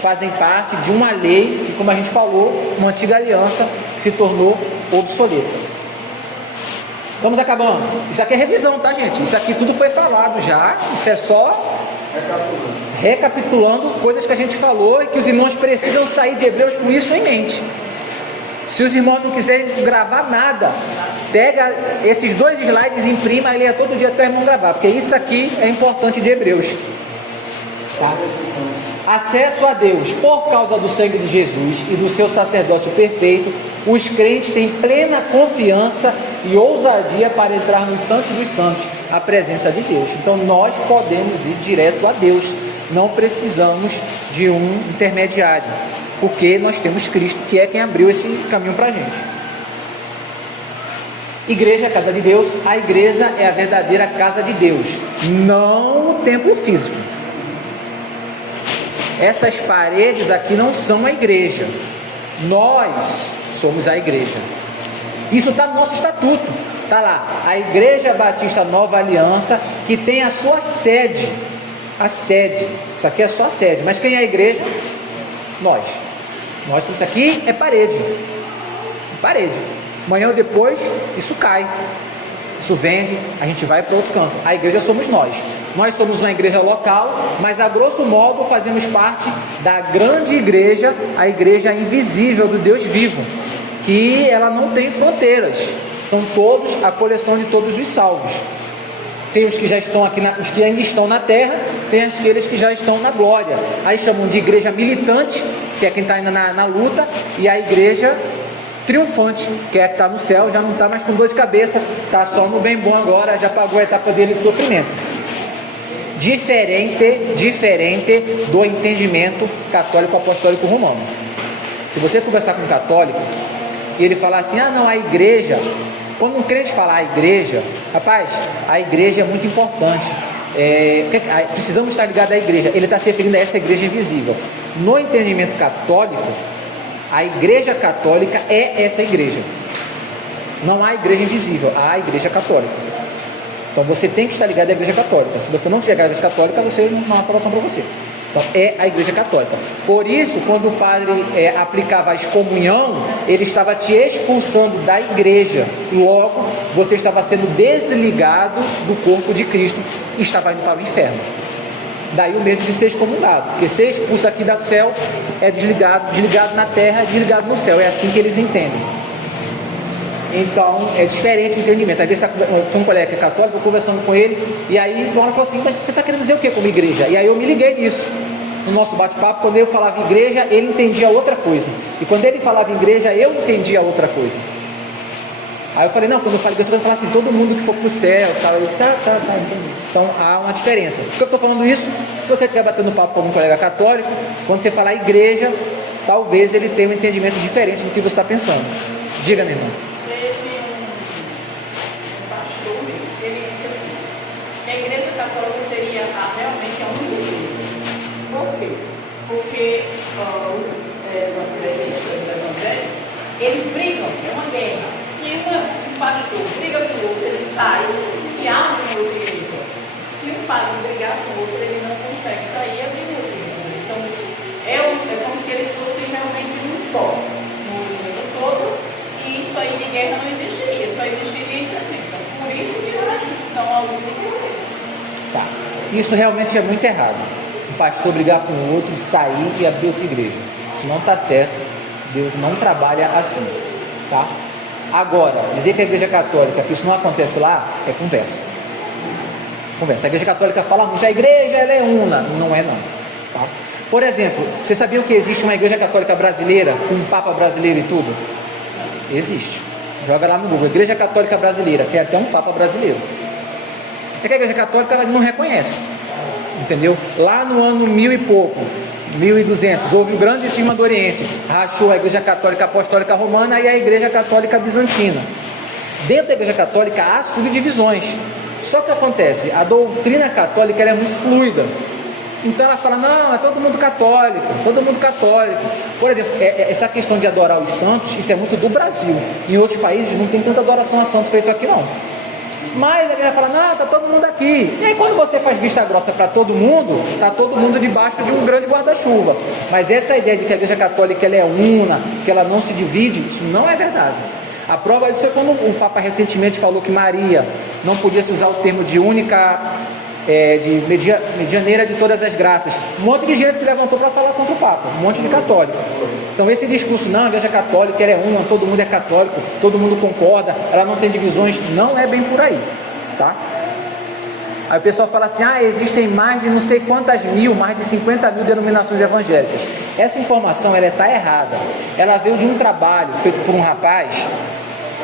fazem parte de uma lei que, como a gente falou, uma antiga aliança que se tornou obsoleta. Vamos acabando. Isso aqui é revisão, tá, gente? Isso aqui tudo foi falado já. Isso é só Recapitulando coisas que a gente falou e que os irmãos precisam sair de Hebreus com isso em mente. Se os irmãos não quiserem gravar nada, pega esses 2 slides, imprima e leia todo dia até o irmão gravar, porque isso aqui é importante de Hebreus. Tá? Acesso a Deus. Por causa do sangue de Jesus e do seu sacerdócio perfeito, os crentes têm plena confiança e ousadia para entrar nos santos dos santos, a presença de Deus. Então nós podemos ir direto a Deus, não precisamos de um intermediário, porque nós temos Cristo, que é quem abriu esse caminho para a gente. Igreja é a casa de Deus. A igreja é a verdadeira casa de Deus, não o templo físico. Essas paredes aqui não são a igreja, nós somos a igreja. Isso está no nosso estatuto, está lá, a Igreja Batista Nova Aliança, que tem a sua sede, isso aqui é só a sede, mas quem é a igreja? Nós somos, isso aqui é parede, amanhã ou depois isso cai, isso vende, a gente vai para outro canto. A igreja somos nós somos uma igreja local, mas a grosso modo fazemos parte da grande igreja, a igreja invisível do Deus vivo, que ela não tem fronteiras, são todos a coleção de todos os salvos. Tem os que já estão aqui, os que ainda estão na terra, tem aqueles que já estão na glória. Aí chamam de igreja militante, que é quem está ainda na luta, e a igreja triunfante, que é que está no céu, já não está mais com dor de cabeça, está só no bem bom agora, já pagou a etapa dele de sofrimento. Diferente do entendimento católico apostólico romano. Se você conversar com um católico e ele falar assim, não, a igreja, quando um crente falar a igreja, rapaz, a igreja é muito importante, precisamos estar ligados à igreja, ele está se referindo a essa igreja invisível. No entendimento católico, a igreja católica é essa igreja, não há igreja invisível, há a igreja católica. Então você tem que estar ligado à igreja católica. Se você não tiver a igreja católica, você não há salvação para você. Então é a igreja católica. Por isso, quando o padre aplicava a excomunhão, ele estava te expulsando da igreja. Logo, você estava sendo desligado do corpo de Cristo e estava indo para o inferno. Daí o medo de ser excomungado, porque ser expulso aqui do céu é desligado na terra, desligado no céu. É assim que eles entendem. Então, é diferente o entendimento. Às vezes, tem um colega que é católico, eu conversando com ele, e aí o cara falou assim, mas você está querendo dizer o que como igreja? E aí eu me liguei nisso. No nosso bate-papo, quando eu falava igreja, ele entendia outra coisa. E quando ele falava igreja, eu entendia outra coisa. Aí eu falei, não, quando eu falo igreja, eu falo assim, todo mundo que for para o céu, tal. Ele disse, tá, entendi. Então, há uma diferença. Por que eu estou falando isso? Se você estiver batendo papo com algum colega católico, quando você falar igreja, talvez ele tenha um entendimento diferente do que você está pensando. Diga, meu irmão. Porque eles brigam, é uma guerra. E um pastor briga com o outro, ele sai e abre uma outra igreja. Se um padre brigar com o outro, ele não consegue sair e abrir outra igreja. Então, é como se eles fossem realmente um só no mundo todo, e isso aí de guerra não existiria, só existiria enfrentamento. Por isso que não há luta de guerra. Tá. Isso realmente é muito errado. Um pastor brigar com o outro, sair e abrir outra igreja. Isso não está certo. Deus não trabalha assim, tá? Agora, dizer que a igreja católica, que isso não acontece lá, é conversa. A igreja católica fala muito, a igreja ela é una. Não é não, tá? Por exemplo, vocês sabiam que existe uma igreja católica brasileira, com um papa brasileiro e tudo? Existe. Joga lá no Google, igreja católica brasileira, tem até um papa brasileiro. É que a igreja católica não reconhece. Entendeu? Lá no ano 1000 e pouco, 1200, houve o grande cisma do Oriente, rachou a igreja católica apostólica romana e a igreja católica bizantina. Dentro da igreja católica há subdivisões, só que acontece, a doutrina católica ela é muito fluida, então ela fala, não, é todo mundo católico. Por exemplo, essa questão de adorar os santos, isso é muito do Brasil, em outros países não tem tanta adoração a santo feito aqui não. Mas a igreja fala, não, está todo mundo aqui. E aí quando você faz vista grossa para todo mundo, está todo mundo debaixo de um grande guarda-chuva. Mas essa ideia de que a igreja católica ela é una, que ela não se divide, isso não é verdade. A prova disso é quando o Papa recentemente falou que Maria não podia se usar o termo de única de medianeira de todas as graças. Um monte de gente se levantou para falar contra o Papa, um monte de católico. Então esse discurso, não, a Igreja Católica ela é uma, todo mundo é católico, todo mundo concorda, ela não tem divisões, não é bem por aí, tá? Aí o pessoal fala assim, existem mais de não sei quantas mil, mais de 50 mil denominações evangélicas. Essa informação, ela está errada. Ela veio de um trabalho feito por um rapaz,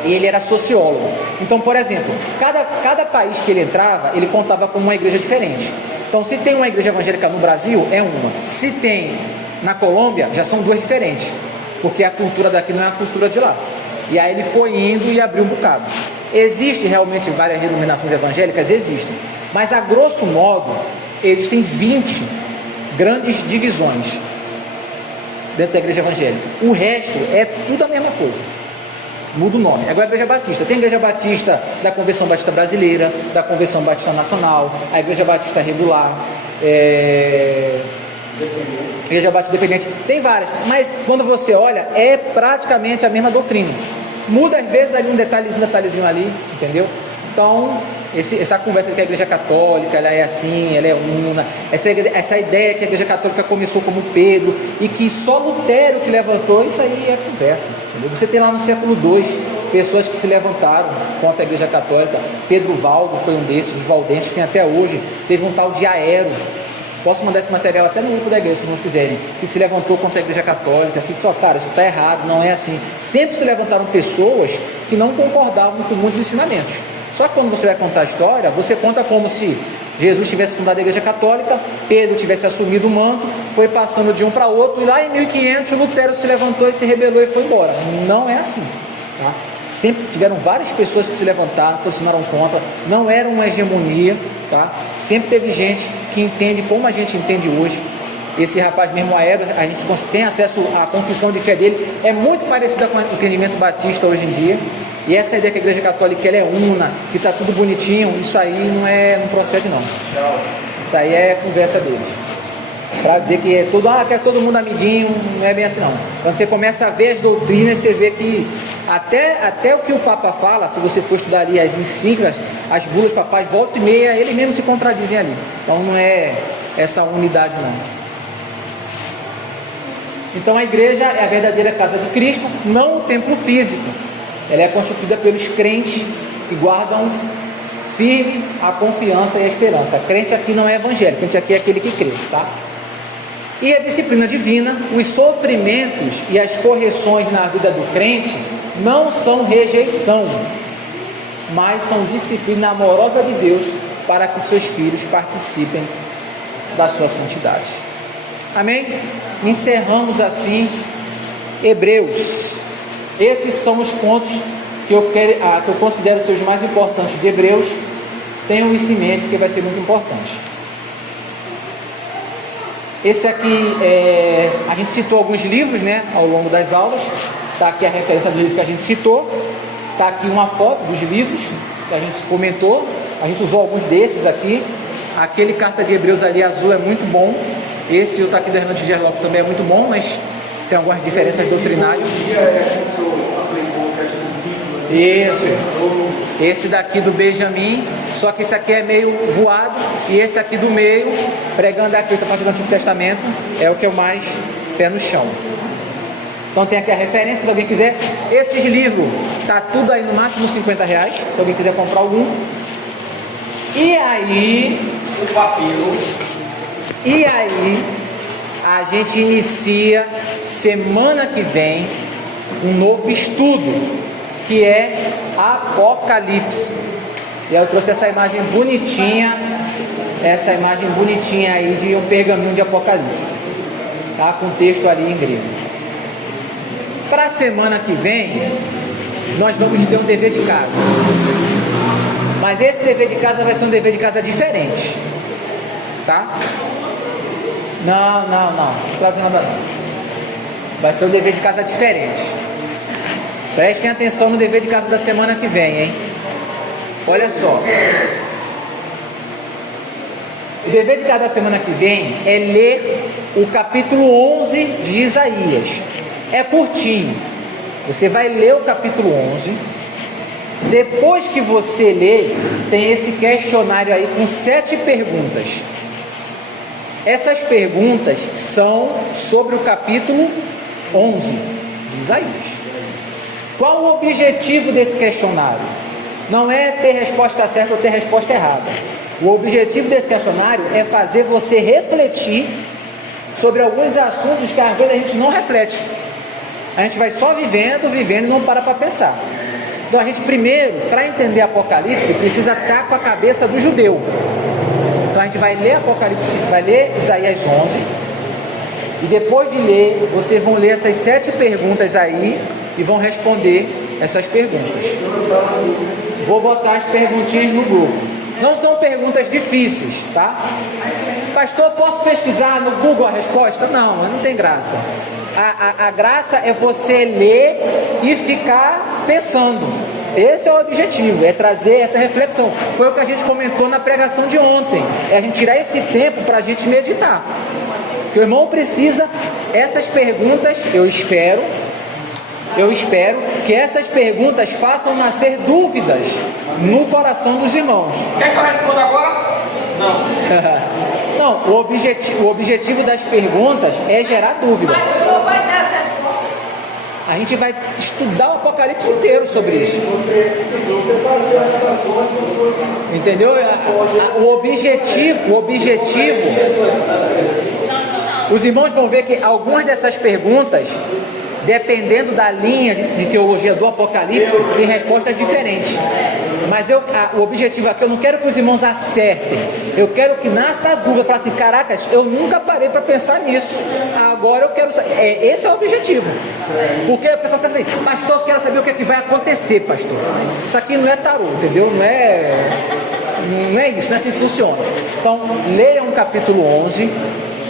e ele era sociólogo. Então, por exemplo, cada país que ele entrava, ele contava com uma igreja diferente. Então, se tem uma igreja evangélica no Brasil, é uma. Se tem na Colômbia, já são duas diferentes, porque a cultura daqui não é a cultura de lá. E aí ele foi indo e abriu um bocado. Existem realmente várias denominações evangélicas? Existem. Mas, a grosso modo, eles têm 20 grandes divisões dentro da igreja evangélica. O resto é tudo a mesma coisa. Muda o nome. Agora a Igreja Batista. Tem a Igreja Batista da Convenção Batista Brasileira, da Convenção Batista Nacional, a Igreja Batista Regular, Igreja Batista Independente. Tem várias, mas quando você olha, é praticamente a mesma doutrina. Muda às vezes ali um detalhezinho ali, entendeu? Então, essa conversa de que a Igreja Católica ela é assim, ela é una, essa ideia que a Igreja Católica começou como Pedro e que só Lutero que levantou, isso aí é conversa, entendeu? Você tem lá no século II pessoas que se levantaram contra a Igreja Católica. Pedro Valdo foi um desses, os valdenses tem até hoje. Teve um tal de Aero, posso mandar esse material até no grupo da igreja se não quiserem, que se levantou contra a Igreja Católica, que só, cara, isso está errado, não é assim. Sempre se levantaram pessoas que não concordavam com muitos ensinamentos. Só que quando você vai contar a história, você conta como se Jesus tivesse fundado a Igreja Católica, Pedro tivesse assumido o manto, foi passando de um para outro, e lá em 1500 Lutero se levantou e se rebelou e foi embora. Não é assim, tá? Sempre tiveram várias pessoas que se levantaram, posicionaram contra, não era uma hegemonia, tá? Sempre teve gente que entende como a gente entende hoje. Esse rapaz mesmo, Aero, a gente tem acesso à confissão de fé dele, é muito parecida com o entendimento batista hoje em dia. E essa ideia que a Igreja Católica ela é una, que está tudo bonitinho, isso aí não procede não. Isso aí é conversa deles. Para dizer que é tudo, que é todo mundo amiguinho, não é bem assim não. Quando você começa a ver as doutrinas, você vê que até o que o Papa fala, se você for estudar ali as encíclicas, as bulas papais, volta e meia, eles mesmos se contradizem ali. Então não é essa unidade não. Então a igreja é a verdadeira casa de Cristo, não o templo físico. Ela é constituída pelos crentes que guardam firme a confiança e a esperança. Crente aqui não é evangélico, crente aqui é aquele que crê, tá? E a disciplina divina, os sofrimentos e as correções na vida do crente não são rejeição, mas são disciplina amorosa de Deus para que seus filhos participem da sua santidade. Amém? Encerramos assim Hebreus. Esses são os pontos que eu considero ser os mais importantes de Hebreus. Tenham isso em mente, porque vai ser muito importante. Esse aqui, a gente citou alguns livros, né, ao longo das aulas. Está aqui a referência do livro que a gente citou. Está aqui uma foto dos livros que a gente comentou. A gente usou alguns desses aqui. Aquele Carta de Hebreus ali azul é muito bom. Esse, o tá aqui da Hernandes Dias Lopes também é muito bom, mas tem algumas diferenças doutrinárias. Isso. Esse daqui do Benjamin, só que esse aqui é meio voado, e esse aqui do meio, pregando a Cristo a partir do Antigo Testamento, é o que é o mais pé no chão. Então tem aqui a referência, se alguém quiser. Esses livros, tá tudo aí no máximo R$50, se alguém quiser comprar algum. E aí, o papiro. E aí, a gente inicia semana que vem um novo estudo, que é Apocalipse. E eu trouxe essa imagem bonitinha aí de um pergaminho de Apocalipse, tá? Com texto ali em grego. Para a semana que vem, nós vamos ter um dever de casa. Mas esse dever de casa vai ser um dever de casa diferente, tá? Não trazendo nada não. Vai ser um dever de casa diferente. Prestem atenção no dever de casa da semana que vem, hein? Olha só. O dever de casa da semana que vem é ler o capítulo 11 de Isaías. É curtinho. Você vai ler o capítulo 11 Depois que você lê, tem esse questionário aí com 7 perguntas. Essas perguntas são sobre o capítulo 11 de Isaías. Qual o objetivo desse questionário? Não é ter resposta certa ou ter resposta errada. O objetivo desse questionário é fazer você refletir sobre alguns assuntos que às vezes a gente não reflete. A gente vai só vivendo e não para pensar. Então a gente primeiro, para entender Apocalipse, precisa estar com a cabeça do judeu. Então a gente vai ler Apocalipse, vai ler Isaías 11, e depois de ler, vocês vão ler essas 7 perguntas aí e vão responder essas perguntas. Vou botar as perguntinhas no grupo. Não são perguntas difíceis, tá? Pastor, posso pesquisar no Google a resposta? Não tem graça. A graça é você ler e ficar pensando. Esse é o objetivo, é trazer essa reflexão. Foi o que a gente comentou na pregação de ontem. É a gente tirar esse tempo para a gente meditar. Porque o irmão precisa, essas perguntas, eu espero que essas perguntas façam nascer dúvidas no coração dos irmãos. Quer que eu responda agora? Não. Não, o objetivo das perguntas é gerar dúvida. Mas o senhor vai dar as respostas. A gente vai estudar o Apocalipse inteiro sobre isso. Entendeu? O objetivo, os irmãos vão ver que algumas dessas perguntas, dependendo da linha de teologia do Apocalipse, tem respostas diferentes. Mas o objetivo aqui, eu não quero que os irmãos acertem. Eu quero que nasça a dúvida, falar assim, caracas, eu nunca parei para pensar nisso. Agora eu quero saber. Esse é o objetivo. Porque a pessoa fica assim, pastor, eu quero saber o que, é que vai acontecer, pastor. Isso aqui não é tarô, entendeu? Não é isso, não é assim que funciona. Então, leiam o capítulo 11.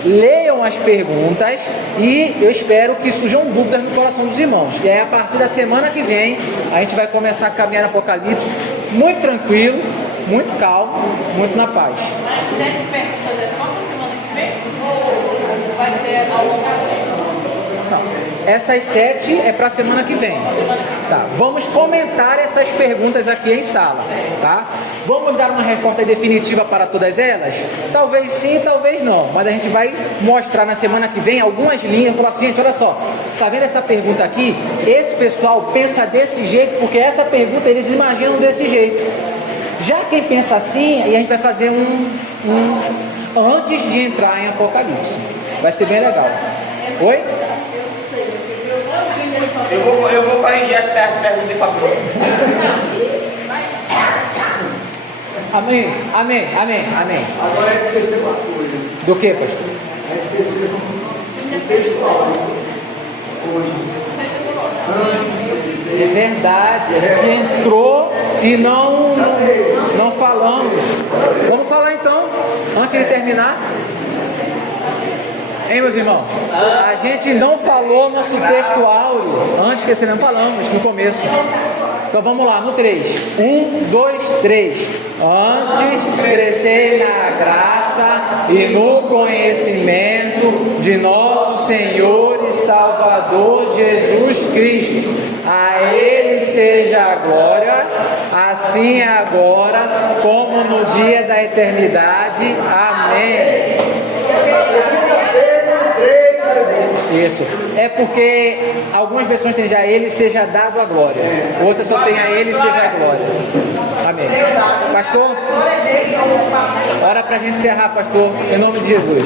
Leiam as perguntas e eu espero que surjam dúvidas no coração dos irmãos. E aí, a partir da semana que vem, a gente vai começar a caminhar no Apocalipse muito tranquilo, muito calmo, muito na paz. Mas deve perguntar da semana que vem ou vai ser ao longo da semana? Não, essas 7 é para a semana que vem. Tá, vamos comentar essas perguntas aqui em sala, tá? Vamos dar uma resposta definitiva para todas elas? Talvez sim, talvez não. Mas a gente vai mostrar na semana que vem algumas linhas. Falar assim, gente, olha só. Tá vendo essa pergunta aqui? Esse pessoal pensa desse jeito porque essa pergunta eles imaginam desse jeito. Já quem pensa assim, e a gente vai fazer antes de entrar em Apocalipse. Vai ser bem legal. Oi? Eu vou corrigir as perguntas de Fabio. Amém. Agora é esquecer uma coisa. Do que, pastor? É esquecer o textual. Hoje. Antes de É verdade, a gente entrou e não falamos. Vamos falar então, antes de terminar. Hein, meus irmãos? A gente não falou nosso texto áureo antes que não falamos no começo. Então vamos lá, no 3. 1, 2, 3. Antes crescei na graça e no conhecimento de nosso Senhor e Salvador Jesus Cristo. A Ele seja a glória, assim agora como no dia da eternidade. Amém. Isso. É porque algumas versões tem já a Ele seja dado a glória. Outras só tem a Ele seja a glória. Amém. Pastor, ora pra gente encerrar, pastor, em nome de Jesus.